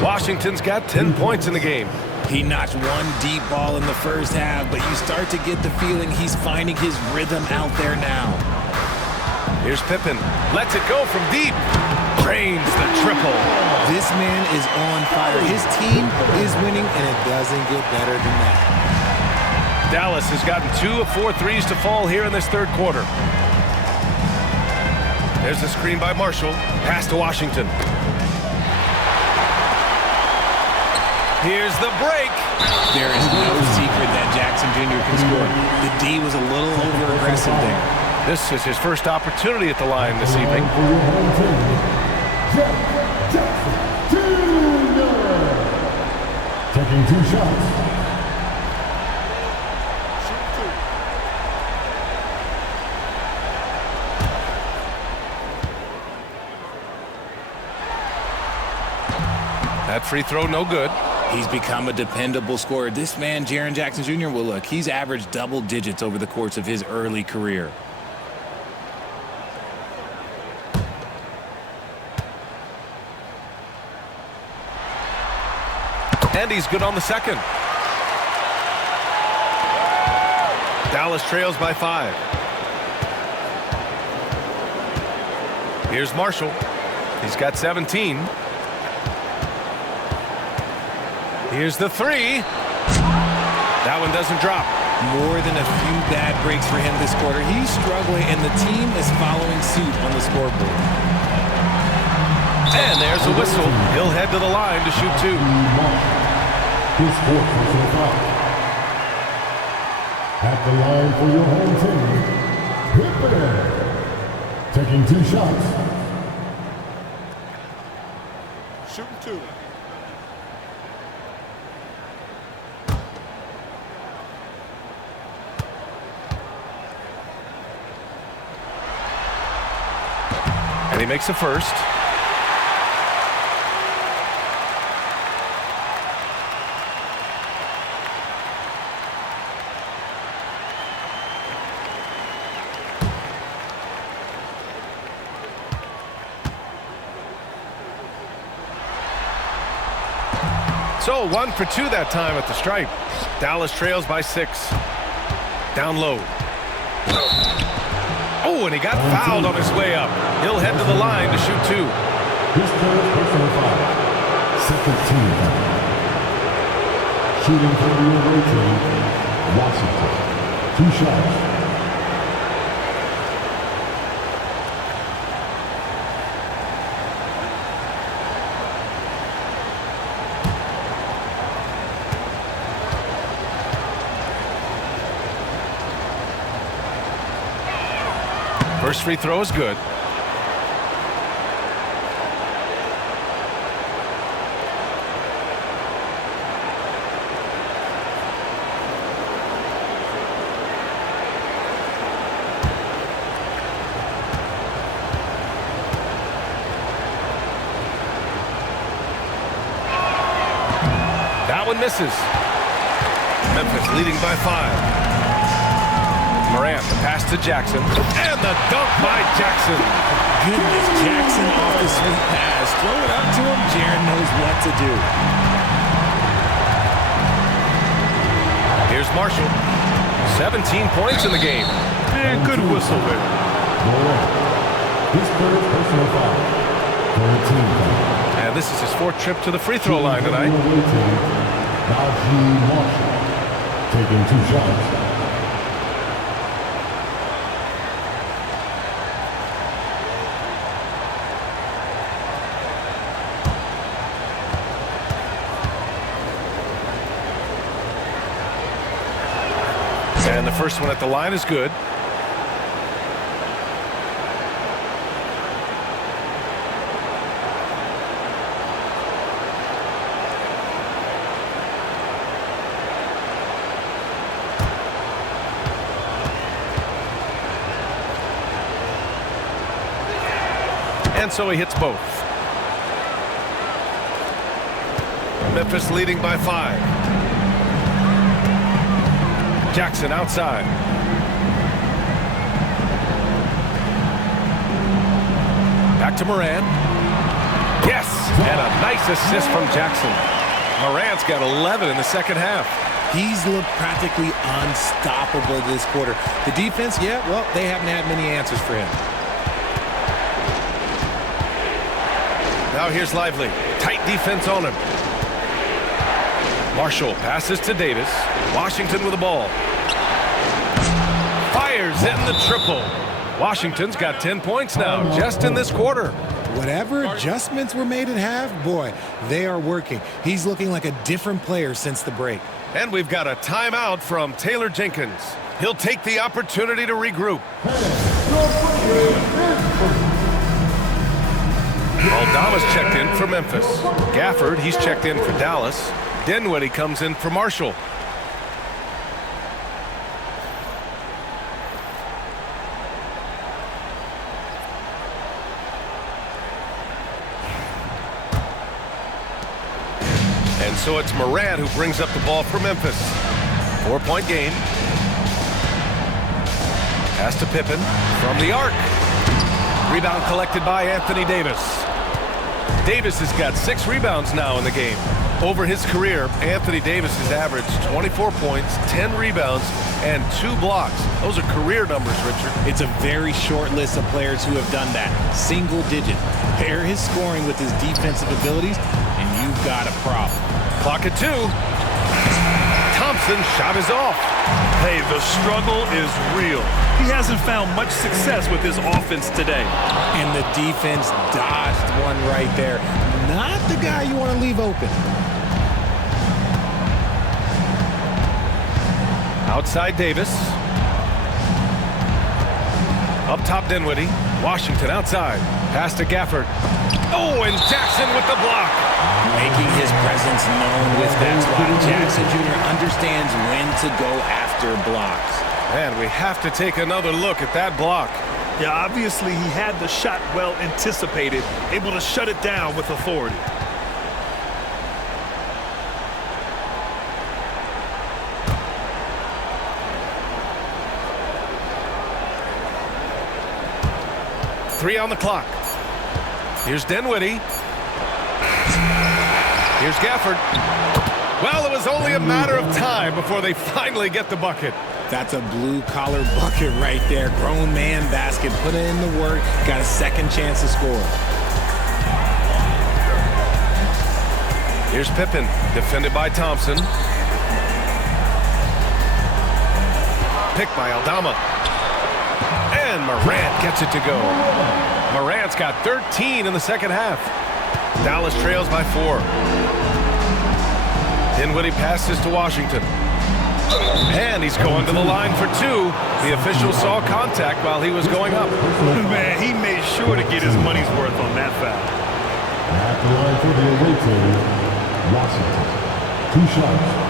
Washington's got 10 points in the game. He notched one deep ball in the first half, but you start to get the feeling he's finding his rhythm out there now. Here's Pippen. Lets it go from deep. Drains the triple. This man is on fire. His team is winning, and it doesn't get better than that. Dallas has gotten 2 of 4 threes to fall here in this third quarter. There's the screen by Marshall. Pass to Washington. Here's the break. There is no secret that Jackson Jr. can score. The D was a little over-aggressive there. This is his first opportunity at the line this evening. Taking 2 shots. That free throw no good. He's become a dependable scorer. This man, Jaren Jackson Jr., well, look, he's averaged double digits over the course of his early career. And he's good on the second. Dallas trails by 5. Here's Marshall. He's got 17. Here's the 3. That one doesn't drop. More than a few bad breaks for him this quarter. He's struggling, and the team is following suit on the scoreboard. And there's a whistle. He'll head to the line to shoot 2. His fourth personal foul. At the line for your home team, Pippen. Taking 2 shots. Shooting 2. And he makes the first. So 1 for 2 that time at the stripe. Dallas trails by 6. Down low. Oh, and he got fouled on his way up. He'll head to the line to shoot two. His third personal foul. Second team foul. Shooting for the away team, Washington. 2 shots. First free throw is good. That one misses. Memphis leading by 5. Morant, the pass to Jackson, and the dunk by Jackson. Goodness, Jackson off the sweet pass. Throw it up to him. Jaren knows what to do. Here's Marshall. 17 points in the game. And good whistle there. His third personal foul. Third team foul. And this is his 4th trip to the free throw line tonight. Marshall taking 2 shots. And the first one at the line is good. And so he hits both. Memphis leading by 5. Jackson outside. Back to Morant. Yes! And a nice assist from Jackson. Morant's got 11 in the second half. He's looked practically unstoppable this quarter. The defense, yeah, well, they haven't had many answers for him. Now here's Lively. Tight defense on him. Marshall passes to Davis. Washington with the ball. Fires in the triple. Washington's got 10 points now, just in this quarter. Whatever adjustments were made at half, boy, they are working. He's looking like a different player since the break. And we've got a timeout from Taylor Jenkins. He'll take the opportunity to regroup. Aldama's checked in for Memphis. Gafford, he's checked in for Dallas. Dinwiddie comes in for Marshall. And so it's Morant who brings up the ball for Memphis. 4-point game. Pass to Pippen from the arc. Rebound collected by Anthony Davis. Davis has got 6 rebounds now in the game. Over his career, Anthony Davis has averaged 24 points, 10 rebounds, and 2 blocks. Those are career numbers, Richard. It's a very short list of players who have done that. Single digit. Pair his scoring with his defensive abilities, and you've got a problem. Clock at 2. Thompson's shot is off. Hey, the struggle is real. He hasn't found much success with his offense today. And the defense dodged one right there. Not the guy you want to leave open. Outside Davis. Up top Dinwiddie. Washington outside. Pass to Gafford. Oh, and Jackson with the block. Making his presence known with that spot. Jackson Jr. understands when to go after blocks. And we have to take another look at that block. Yeah, obviously he had the shot well anticipated, able to shut it down with authority. Three on the clock. Here's Dinwiddie. Here's Gafford. Well, it was only a matter of time before they finally get the bucket. That's a blue-collar bucket right there. Grown man basket. Put in the work. Got a second chance to score. Here's Pippen, defended by Thompson. Picked by Aldama. And Morant gets it to go. Morant's got 13 in the second half. Dallas trails by 4. Dinwiddie passes to Washington. And he's going to the line for 2. The official saw contact while he was going up. Man, he made sure to get his money's worth on that foul. At the line for the away team, Washington. 2 shots.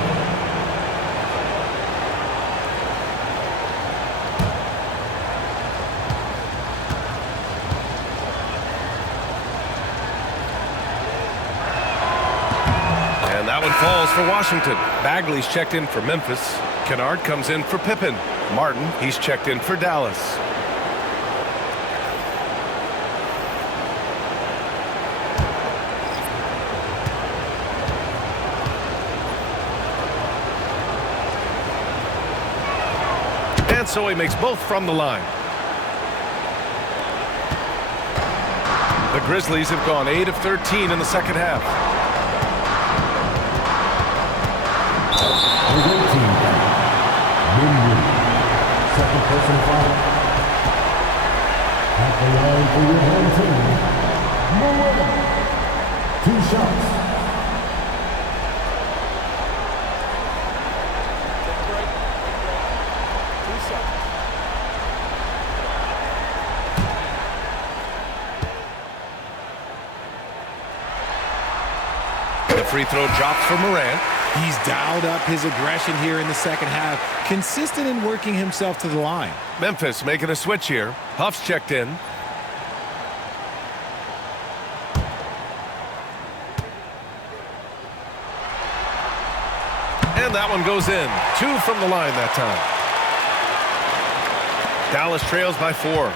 That one falls for Washington. Bagley's checked in for Memphis. Kennard comes in for Pippen. Martin, he's checked in for Dallas. And so he makes both from the line. The Grizzlies have gone 8 of 13 in the second half. Second personal foul. At the line for your home team, Morant. 2 shots. The free throw drops for Morant. He's dialed up his aggression here in the second half, consistent in working himself to the line. Memphis making a switch here. Huff's checked in. And that one goes in. 2 from the line that time. Dallas trails by 4.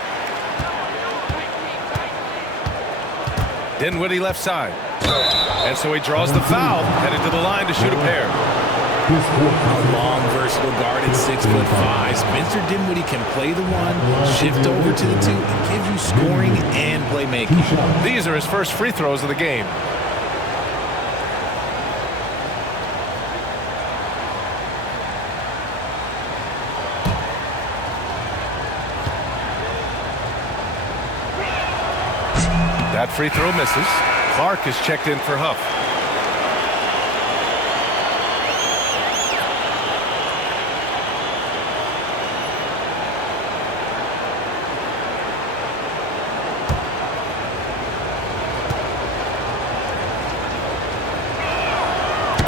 Dinwiddie left side. And so he draws the foul, headed to the line to shoot a pair. A long, versatile guard at 6'5". Spencer Dinwiddie can play the 1, shift over to the 2, and give you scoring and playmaking. These are his first free throws of the game. That free throw misses. Clark is checked in for Huff.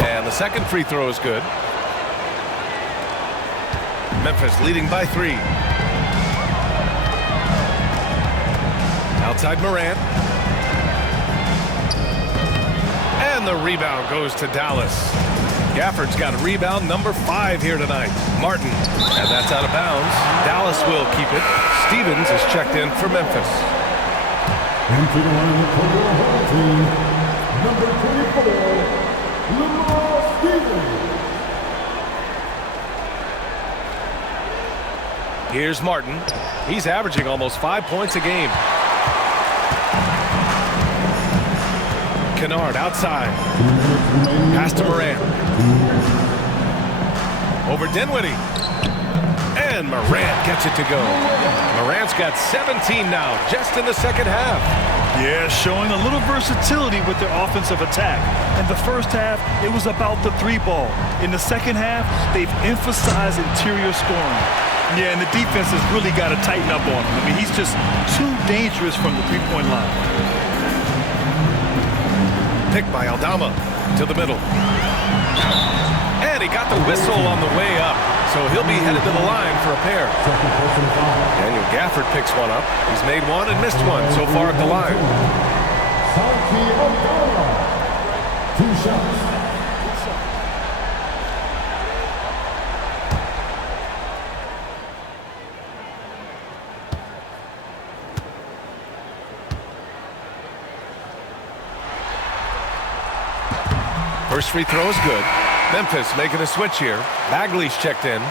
And the second free throw is good. Memphis leading by 3. Outside Morant. And the rebound goes to Dallas. Gafford's got rebound number 5 here tonight. Martin, and that's out of bounds. Dallas will keep it. Stevens is checked in for Memphis. Into the line for your home team, number 24, Stevens. Here's Martin. He's averaging almost 5 points a game. Kennard outside. Pass to Morant. Over Dinwiddie. And Morant gets it to go. Morant's got 17 now, just in the second half. Yeah, showing a little versatility with their offensive attack. In the first half, it was about the 3 ball. In the second half, they've emphasized interior scoring. Yeah, and the defense has really got to tighten up on him. I mean, he's just too dangerous from the three-point line. Picked by Aldama to the middle. And he got the whistle on the way up. So he'll be headed to the line for a pair. Daniel Gafford picks one up. He's made one and missed one so far at the line. 2 shots. First free throw is good. Memphis making a switch here. Bagley's checked in.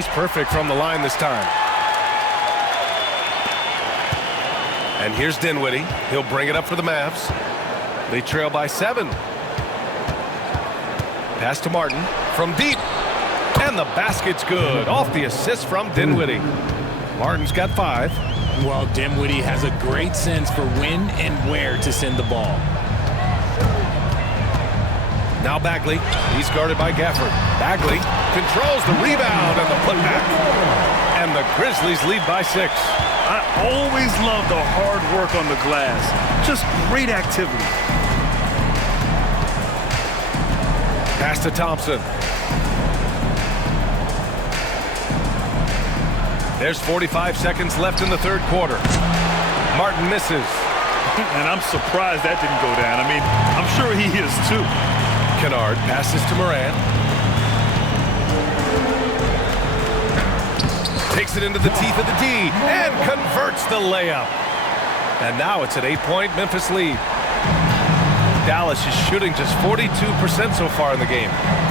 He's perfect from the line this time. And here's Dinwiddie. He'll bring it up for the Mavs. They trail by 7. Pass to Martin from deep. And the basket's good. Off the assist from Dinwiddie. Martin's got 5. Well, Dinwiddie has a great sense for when and where to send the ball. Now Bagley. He's guarded by Gafford. Bagley controls the rebound and the putback. And the Grizzlies lead by 6. I always love the hard work on the glass. Just great activity. Pass to Thompson. There's 45 seconds left in the third quarter. Martin misses. And I'm surprised that didn't go down. I mean, I'm sure he is too. Kennard passes to Morant. Takes it into the teeth of the D and converts the layup. And now it's an 8-point Memphis lead. Dallas is shooting just 42% so far in the game.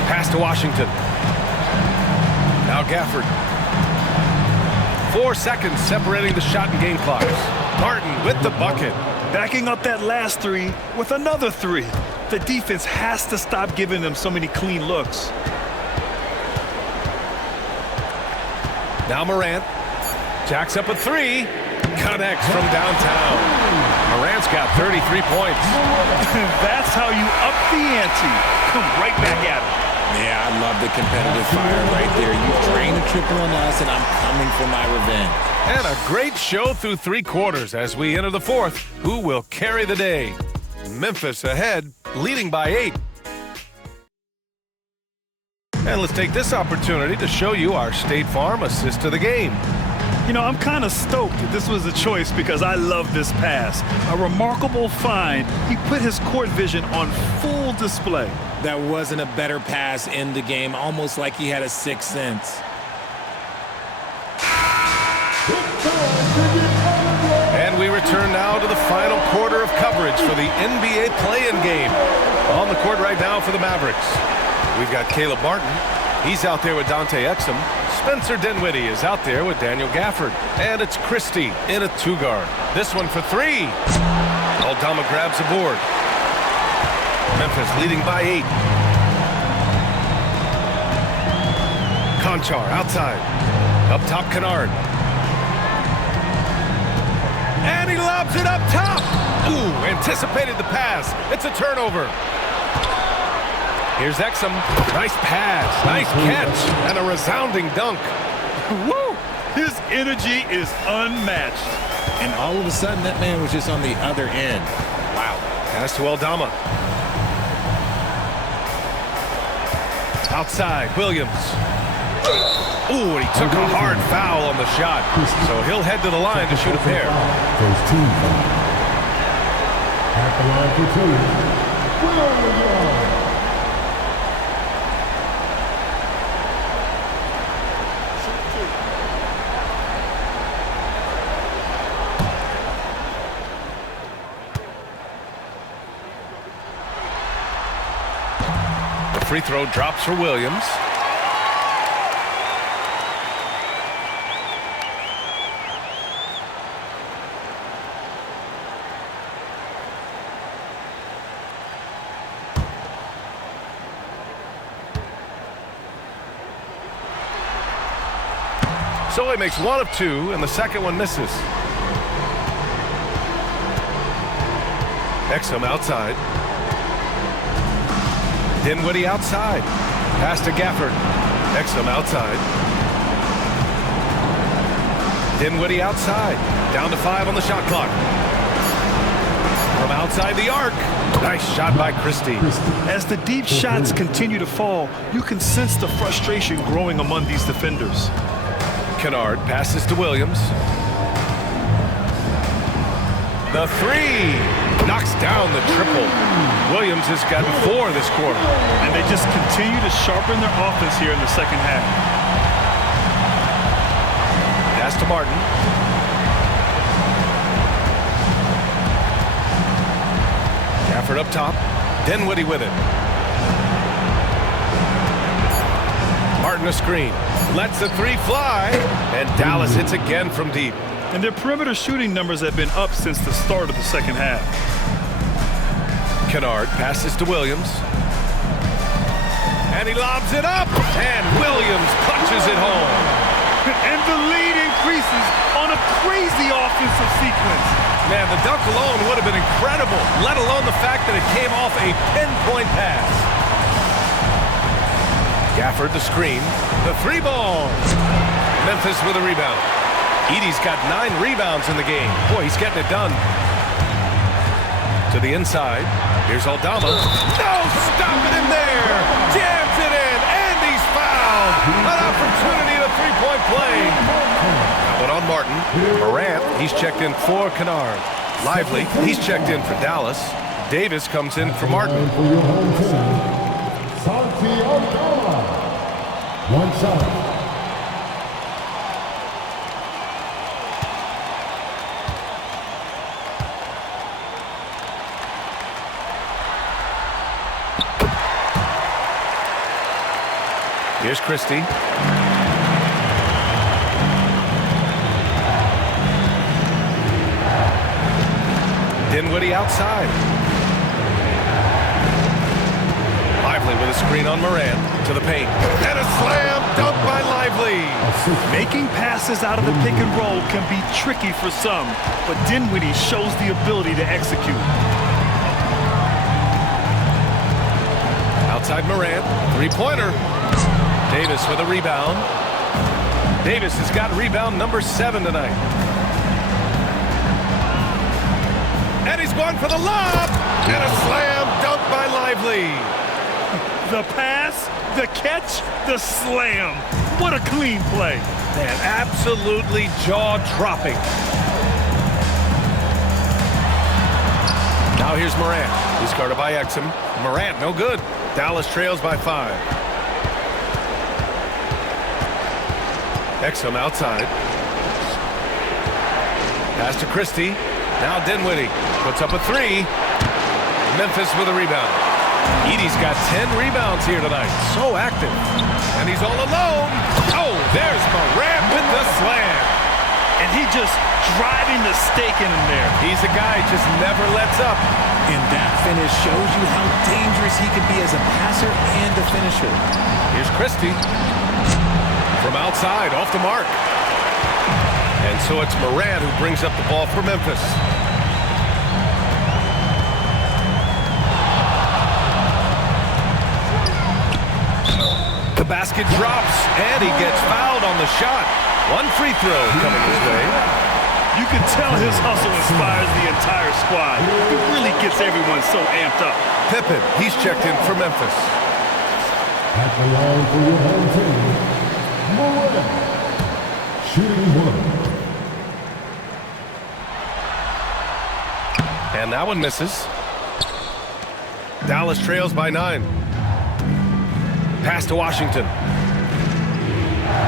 Pass to Washington. Now Gafford. 4 seconds separating the shot and game clocks. Martin with the bucket. Backing up that last 3 with another 3. The defense has to stop giving them so many clean looks. Now Morant. Jacks up a 3. Connects from downtown. Morant's got 33 points. That's how you up the ante. Come right back at him. Yeah, I love the competitive fire right there. You drain a triple on us, and I'm coming for my revenge. And a great show through 3 quarters as we enter the 4th. Who will carry the day? Memphis ahead, leading by 8. And let's take this opportunity to show you our State Farm assist to the game. You know, I'm kind of stoked that this was a choice because I love this pass. A remarkable find. He put his court vision on full display. That wasn't a better pass in the game, almost like he had a 6th sense. And we return now to the final quarter of coverage for the NBA play-in game. On the court right now for the Mavericks. We've got Caleb Martin. He's out there with Dante Exum. Spencer Dinwiddie is out there with Daniel Gafford. And it's Christie in a 2-guard. This one for 3. Aldama grabs the board. Memphis leading by 8. Conchar outside. Up top, Kennard. And he lobs it up top. Ooh, anticipated the pass. It's a turnover. Here's Exum. Nice pass, nice catch, and a resounding dunk. Woo! His energy is unmatched. And all of a sudden, that man was just on the other end. Wow. Pass to Aldama. Outside, Williams. Ooh, and he took a hard foul on the shot. So he'll head to the line to shoot a pair. First team foul. At the line for 2. Williams. The free throw drops for Williams. So he makes 1 of 2, and the second one misses. Exum outside. Dinwiddie outside. Pass to Gafford. Exum outside. Dinwiddie outside. Down to 5 on the shot clock. From outside the arc. Nice shot by Christie. As the deep shots continue to fall, you can sense the frustration growing among these defenders. Kennard passes to Williams. The 3 knocks down the triple. Williams has gotten 4 this quarter. And they just continue to sharpen their offense here in the second half. Pass to Martin. Gafford up top. Dinwiddie with it. Martin a screen. Lets the three fly. And Dallas hits again from deep. And their perimeter shooting numbers have been up since the start of the second half. Kennard passes to Williams. And he lobs it up. And Williams punches it home. And the lead increases on a crazy offensive sequence. Man, the dunk alone would have been incredible, let alone the fact that it came off a pinpoint pass. Gafford the screen. The three ball. Memphis with a rebound. Edey's got 9 rebounds in the game. Boy, he's getting it done. To the inside. Here's Aldama. No, stop it in there. Jams it in, and he's fouled. An opportunity to three-point play. But on Martin. Morant, he's checked in for Kennard. Lively, he's checked in for Dallas. Davis comes in for Martin. For your home team, Santi Aldama. One shot. Here's Christie. Dinwiddie outside. Lively with a screen on Morant. To the paint. And a slam dunk by Lively. Making passes out of the pick and roll can be tricky for some, but Dinwiddie shows the ability to execute. Outside Morant. Three-pointer. Davis with a rebound. Davis has got rebound number 7 tonight. And he's going for the lob. And a slam dunk by Lively. The pass, the catch, the slam. What a clean play. Man, absolutely jaw-dropping. Now here's Morant. He's guarded by Exum. Morant, no good. Dallas trails by 5. Exum outside. Pass to Christie. Now Dinwiddie puts up a 3. Memphis with a rebound. Edey's got 10 rebounds here tonight. So active. And he's all alone. Oh, there's Morant with the slam. And he just driving the stake in him there. He's a guy who just never lets up. And that finish shows you how dangerous he can be as a passer and a finisher. Here's Christie. From outside, off the mark. And so it's Morant who brings up the ball for Memphis. The basket drops, and he gets fouled on the shot. One free throw coming his way. You can tell his hustle inspires the entire squad. It really gets everyone so amped up. Pippen, he's checked in for Memphis. At the line for your home team, Morant. Shooting 1. And that one misses. Dallas trails by 9. Pass to Washington.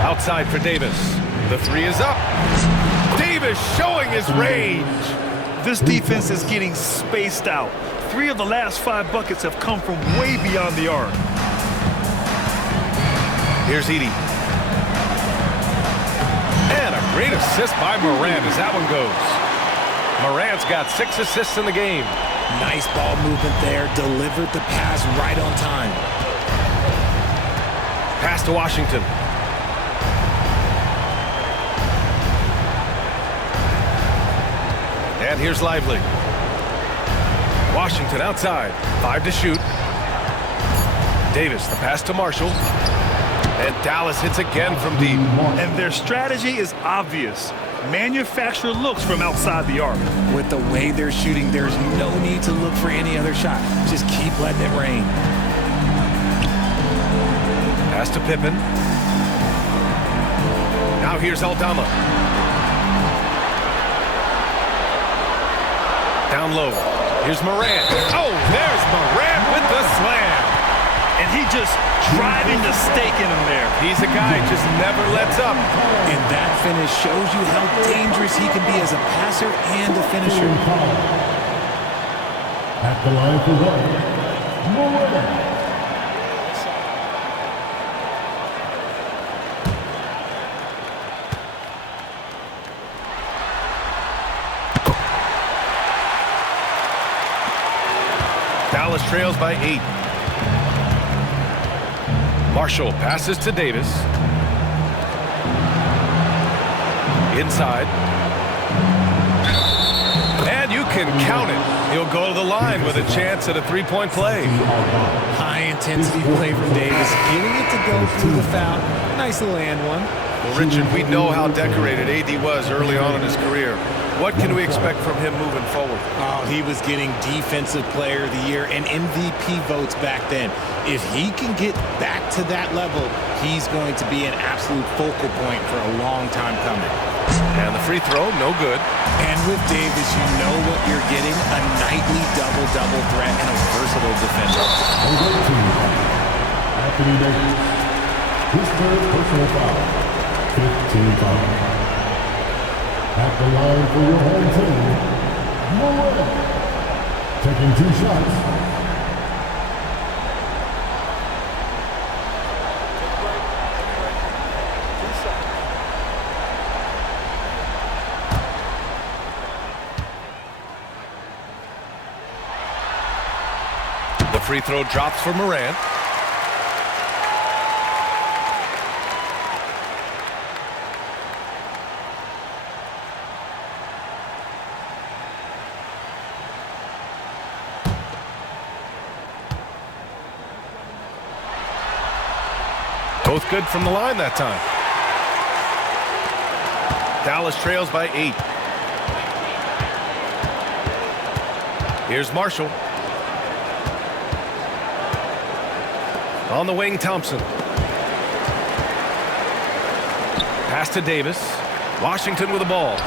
Outside for Davis. The 3 is up. Davis showing his range. This defense is getting spaced out. 3 of the last 5 buckets have come from way beyond the arc. Here's Edey. And a great assist by Morant as that one goes. Morant's got 6 assists in the game. Nice ball movement there. Delivered the pass right on time. Pass to Washington. And here's Lively. Washington outside. 5 to shoot. Davis, the pass to Marshall. And Dallas hits again from deep. And their strategy is obvious. Manufacture looks from outside the arc. With the way they're shooting, there's no need to look for any other shot. Just keep letting it rain. Pass to Pippen. Now here's Aldama. Down low. Here's Morant. Oh, there's Morant with the slam. And he just driving the stake in him there. He's a guy who just never lets up. And that finish shows you how dangerous he can be as a passer and a finisher. At the line for 1, Morant. trails by 8. Marshall passes to Davis. Inside. And you can count it. He'll go to the line with a chance at a three-point play. High-intensity play from Davis, getting it to go through the foul. Nice little and one. Well, Richard, we know how decorated AD was early on in his career. What can we expect from him moving forward? Oh, he was getting Defensive Player of the Year and MVP votes back then. If he can get back to that level, he's going to be an absolute focal point for a long time coming. And the free throw, no good. And with Davis, you know what you're getting, a nightly double-double threat and a versatile defender. Anthony Davis, his third personal foul, 15 fouls. At the line for your home team, Moran, taking 2 shots. The free throw drops for Morant. Both good from the line that time. Dallas trails by 8. Here's Marshall. On the wing, Thompson. Pass to Davis. Washington with the ball.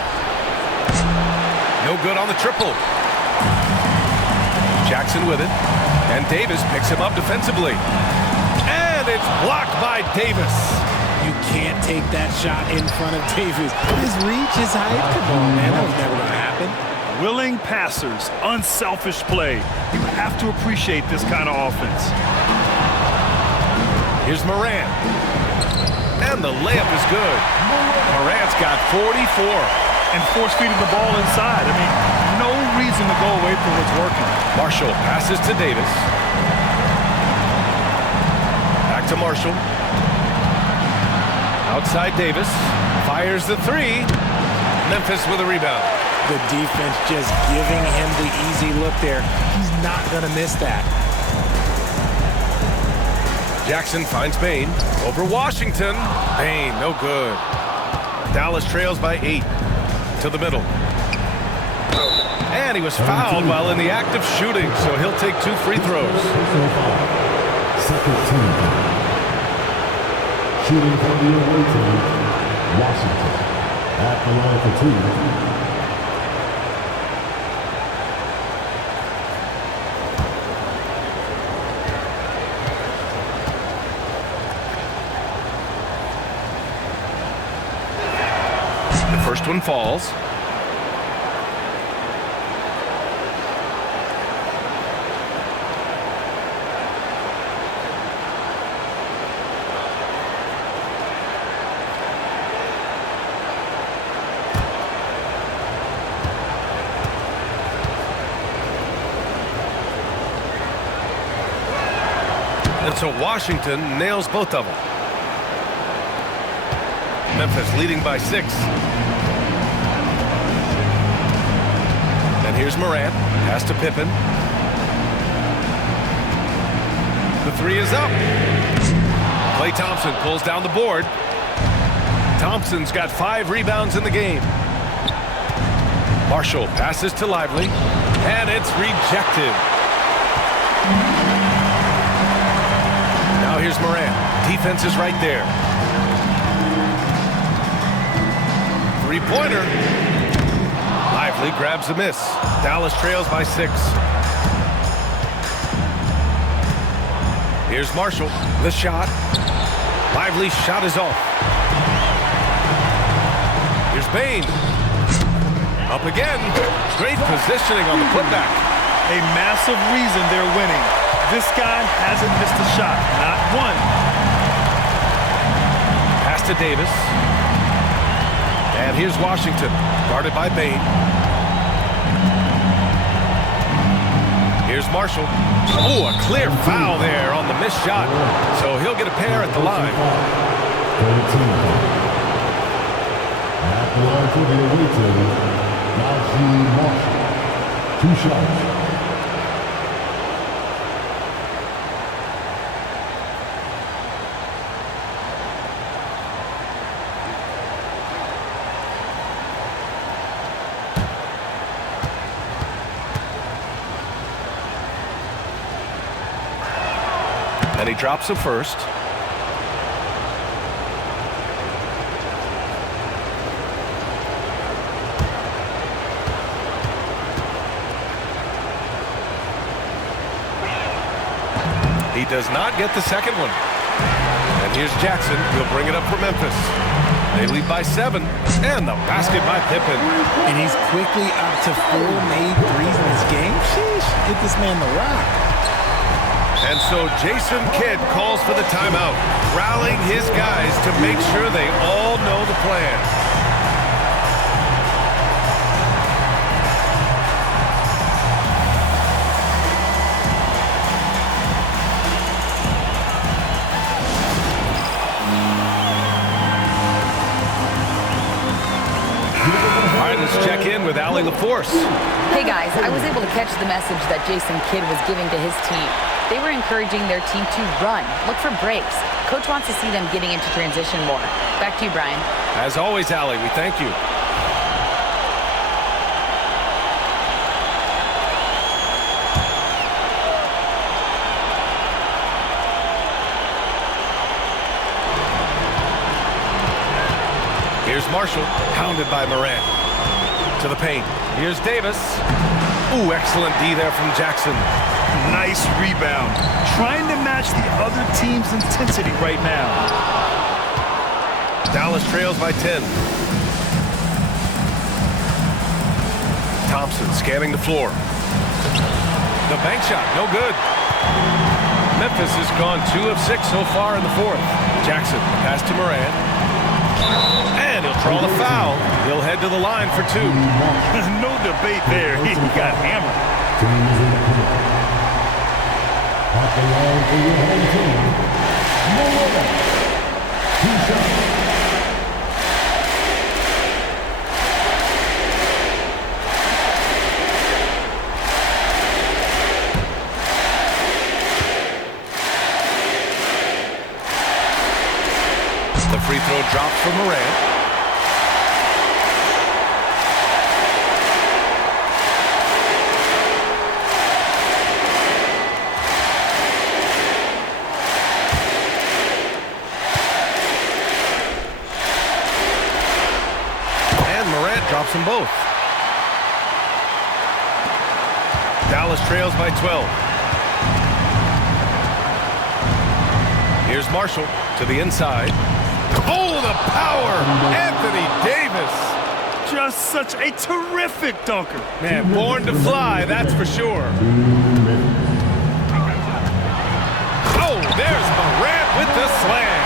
No good on the triple. Jackson with it. And Davis picks him up defensively. And it's blocked by Davis. You can't take that shot in front of Davis. His reach, his height. Come on, man. That was never going to happen. Willing passers, unselfish play. You have to appreciate this kind of offense. Here's Morant. And the layup is good. Morant's got 44. And force-feeding the ball inside. I mean, no reason to go away from what's working. Marshall passes to Davis. Back to Marshall. Outside Davis. Fires the 3. Memphis with a rebound. The defense just giving him the easy look there. He's not going to miss that. Jackson finds Bain over Washington. Bain, no good. Dallas trails by 8 to the middle. And he was fouled while in the act of shooting, so he'll take 2 free throws. Second team. Shooting from the away team, Washington. At the line for 2. First one falls. And so Washington nails both of them. Memphis leading by 6. And here's Morant. Pass to Pippen. The 3 is up. Klay Thompson pulls down the board. Thompson's got 5 rebounds in the game. Marshall passes to Lively. And it's rejected. Now here's Morant. Defense is right there. 3-pointer. Lively grabs the miss. Dallas trails by 6. Here's Marshall. The shot. Lively's shot is off. Here's Bain. Up again. Great positioning on the putback. A massive reason they're winning. This guy hasn't missed a shot. Not one. Pass to Davis. And here's Washington. Guarded by Bain. Here's Marshall. Oh, a clear foul there on the missed shot. So he'll get a pair at the line. At the line for the away team, Marshall. 2 shots. And he drops it first. He does not get the second one. And here's Jackson. He'll bring it up for Memphis. They lead by 7. And the basket by Pippen. And he's quickly up to 4 made threes in this game. Sheesh, get this man the rock. And so Jason Kidd calls for the timeout, rallying his guys to make sure they all know the plan. All right, let's check in with Allie LaForce. Hey guys, I was able to catch the message that Jason Kidd was giving to his team. They were encouraging their team to run, look for breaks. Coach wants to see them getting into transition more. Back to you, Brian. As always, Allie, we thank you. Here's Marshall, pounded by Morant. To the paint. Here's Davis. Ooh, excellent D there from Jackson. Nice rebound. Trying to match the other team's intensity right now. Dallas trails by 10. Thompson scanning the floor. The bank shot, no good. Memphis has gone 2 of 6 so far in the 4th. Jackson, pass to Morant. And he'll draw the foul. He'll head to the line for 2. No debate there. He got hammered. At the line for your home team, Mavericks. 2 shots. The free throw drops for Morant. Drops them both. Dallas trails by 12. Here's Marshall to the inside. Oh, the power! Anthony Davis. Just such a terrific dunker. Man, born to fly, that's for sure. Oh, there's Morant with the slam.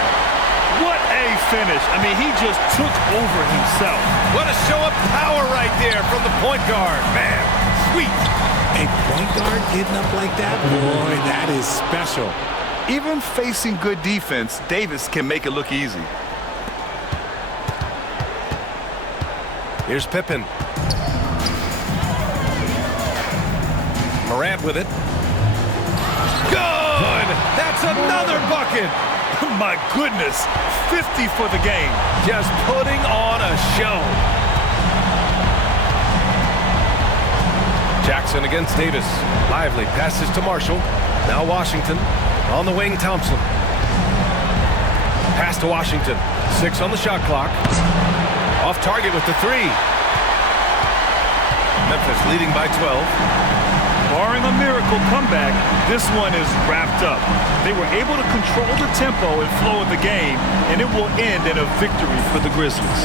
What a finish. I mean, he just took over himself. What a show of power right there from the point guard. Man, sweet. A point guard getting up like that? Boy, that is special. Even facing good defense, Davis can make it look easy. Here's Pippen. Morant with it. Good! That's another bucket! My goodness, 50 for the game. Just putting on a show. Jackson against Davis. Lively passes to Marshall. Now Washington. On the wing, Thompson. Pass to Washington. 6 on the shot clock. Off target with the 3. Memphis leading by 12. Barring a miracle comeback, this one is wrapped up. They were able to control the tempo and flow of the game, and it will end in a victory for the Grizzlies.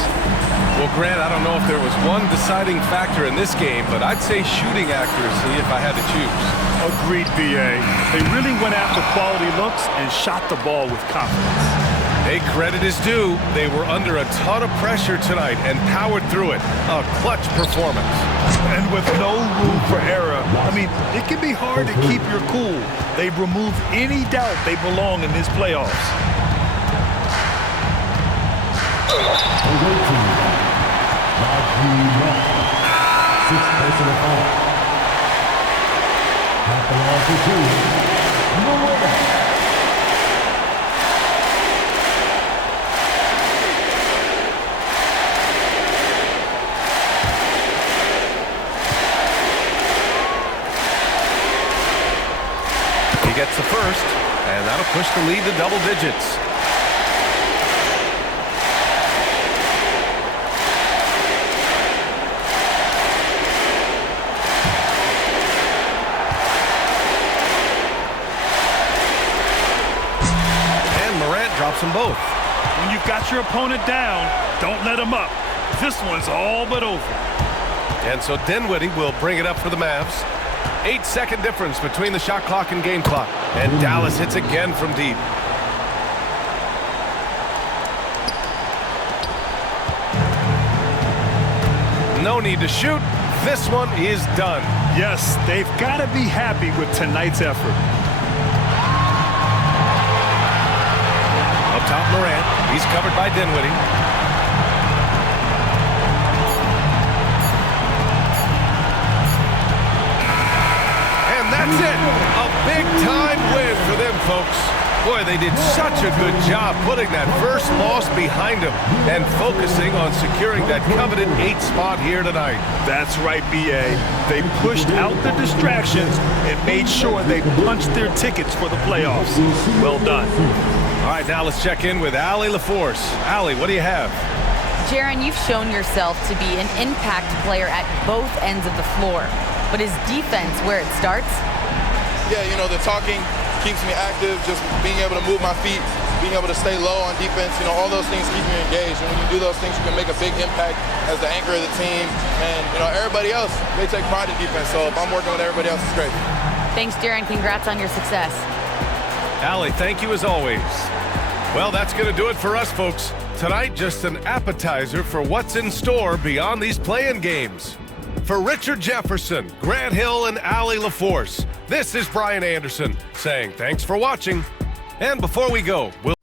Well, Grant, I don't know if there was one deciding factor in this game, but I'd say shooting accuracy if I had to choose. Agreed, B.A. They really went after quality looks and shot the ball with confidence. Hey, credit is due. They were under a ton of pressure tonight and powered through it. A clutch performance. And with no room for error, I mean, it can be hard to keep your cool. They've removed any doubt they belong in these playoffs. Six personal foul. At the line for two. No way. He gets the first, and that'll push the lead to double digits. Drops them both. When you've got your opponent down, don't let him up. This one's all but over. And so Dinwiddie will bring it up for the Mavs. 8-second difference between the shot clock and game clock. And Dallas hits again from deep. No need to shoot. This one is done. Yes, they've got to be happy with tonight's effort. Top Morant. He's covered by Dinwiddie. And that's it. A big-time win for them, folks. Boy, they did such a good job putting that first loss behind them and focusing on securing that coveted 8th spot here tonight. That's right, B.A. They pushed out the distractions and made sure they punched their tickets for the playoffs. Well done. All right, now let's check in with Allie LaForce. Allie, what do you have? Jaron, you've shown yourself to be an impact player at both ends of the floor. But is defense where it starts? Yeah, you know, the talking keeps me active, just being able to move my feet, being able to stay low on defense, you know, all those things keep me engaged. And when you do those things, you can make a big impact as the anchor of the team. And, you know, everybody else, they take pride in defense. So if I'm working with everybody else, it's great. Thanks, Jaron. Congrats on your success. Allie, thank you as always. Well, that's going to do it for us, folks. Tonight, just an appetizer for what's in store beyond these play-in games. For Richard Jefferson, Grant Hill, and Allie LaForce, this is Brian Anderson saying thanks for watching. And before we go, we'll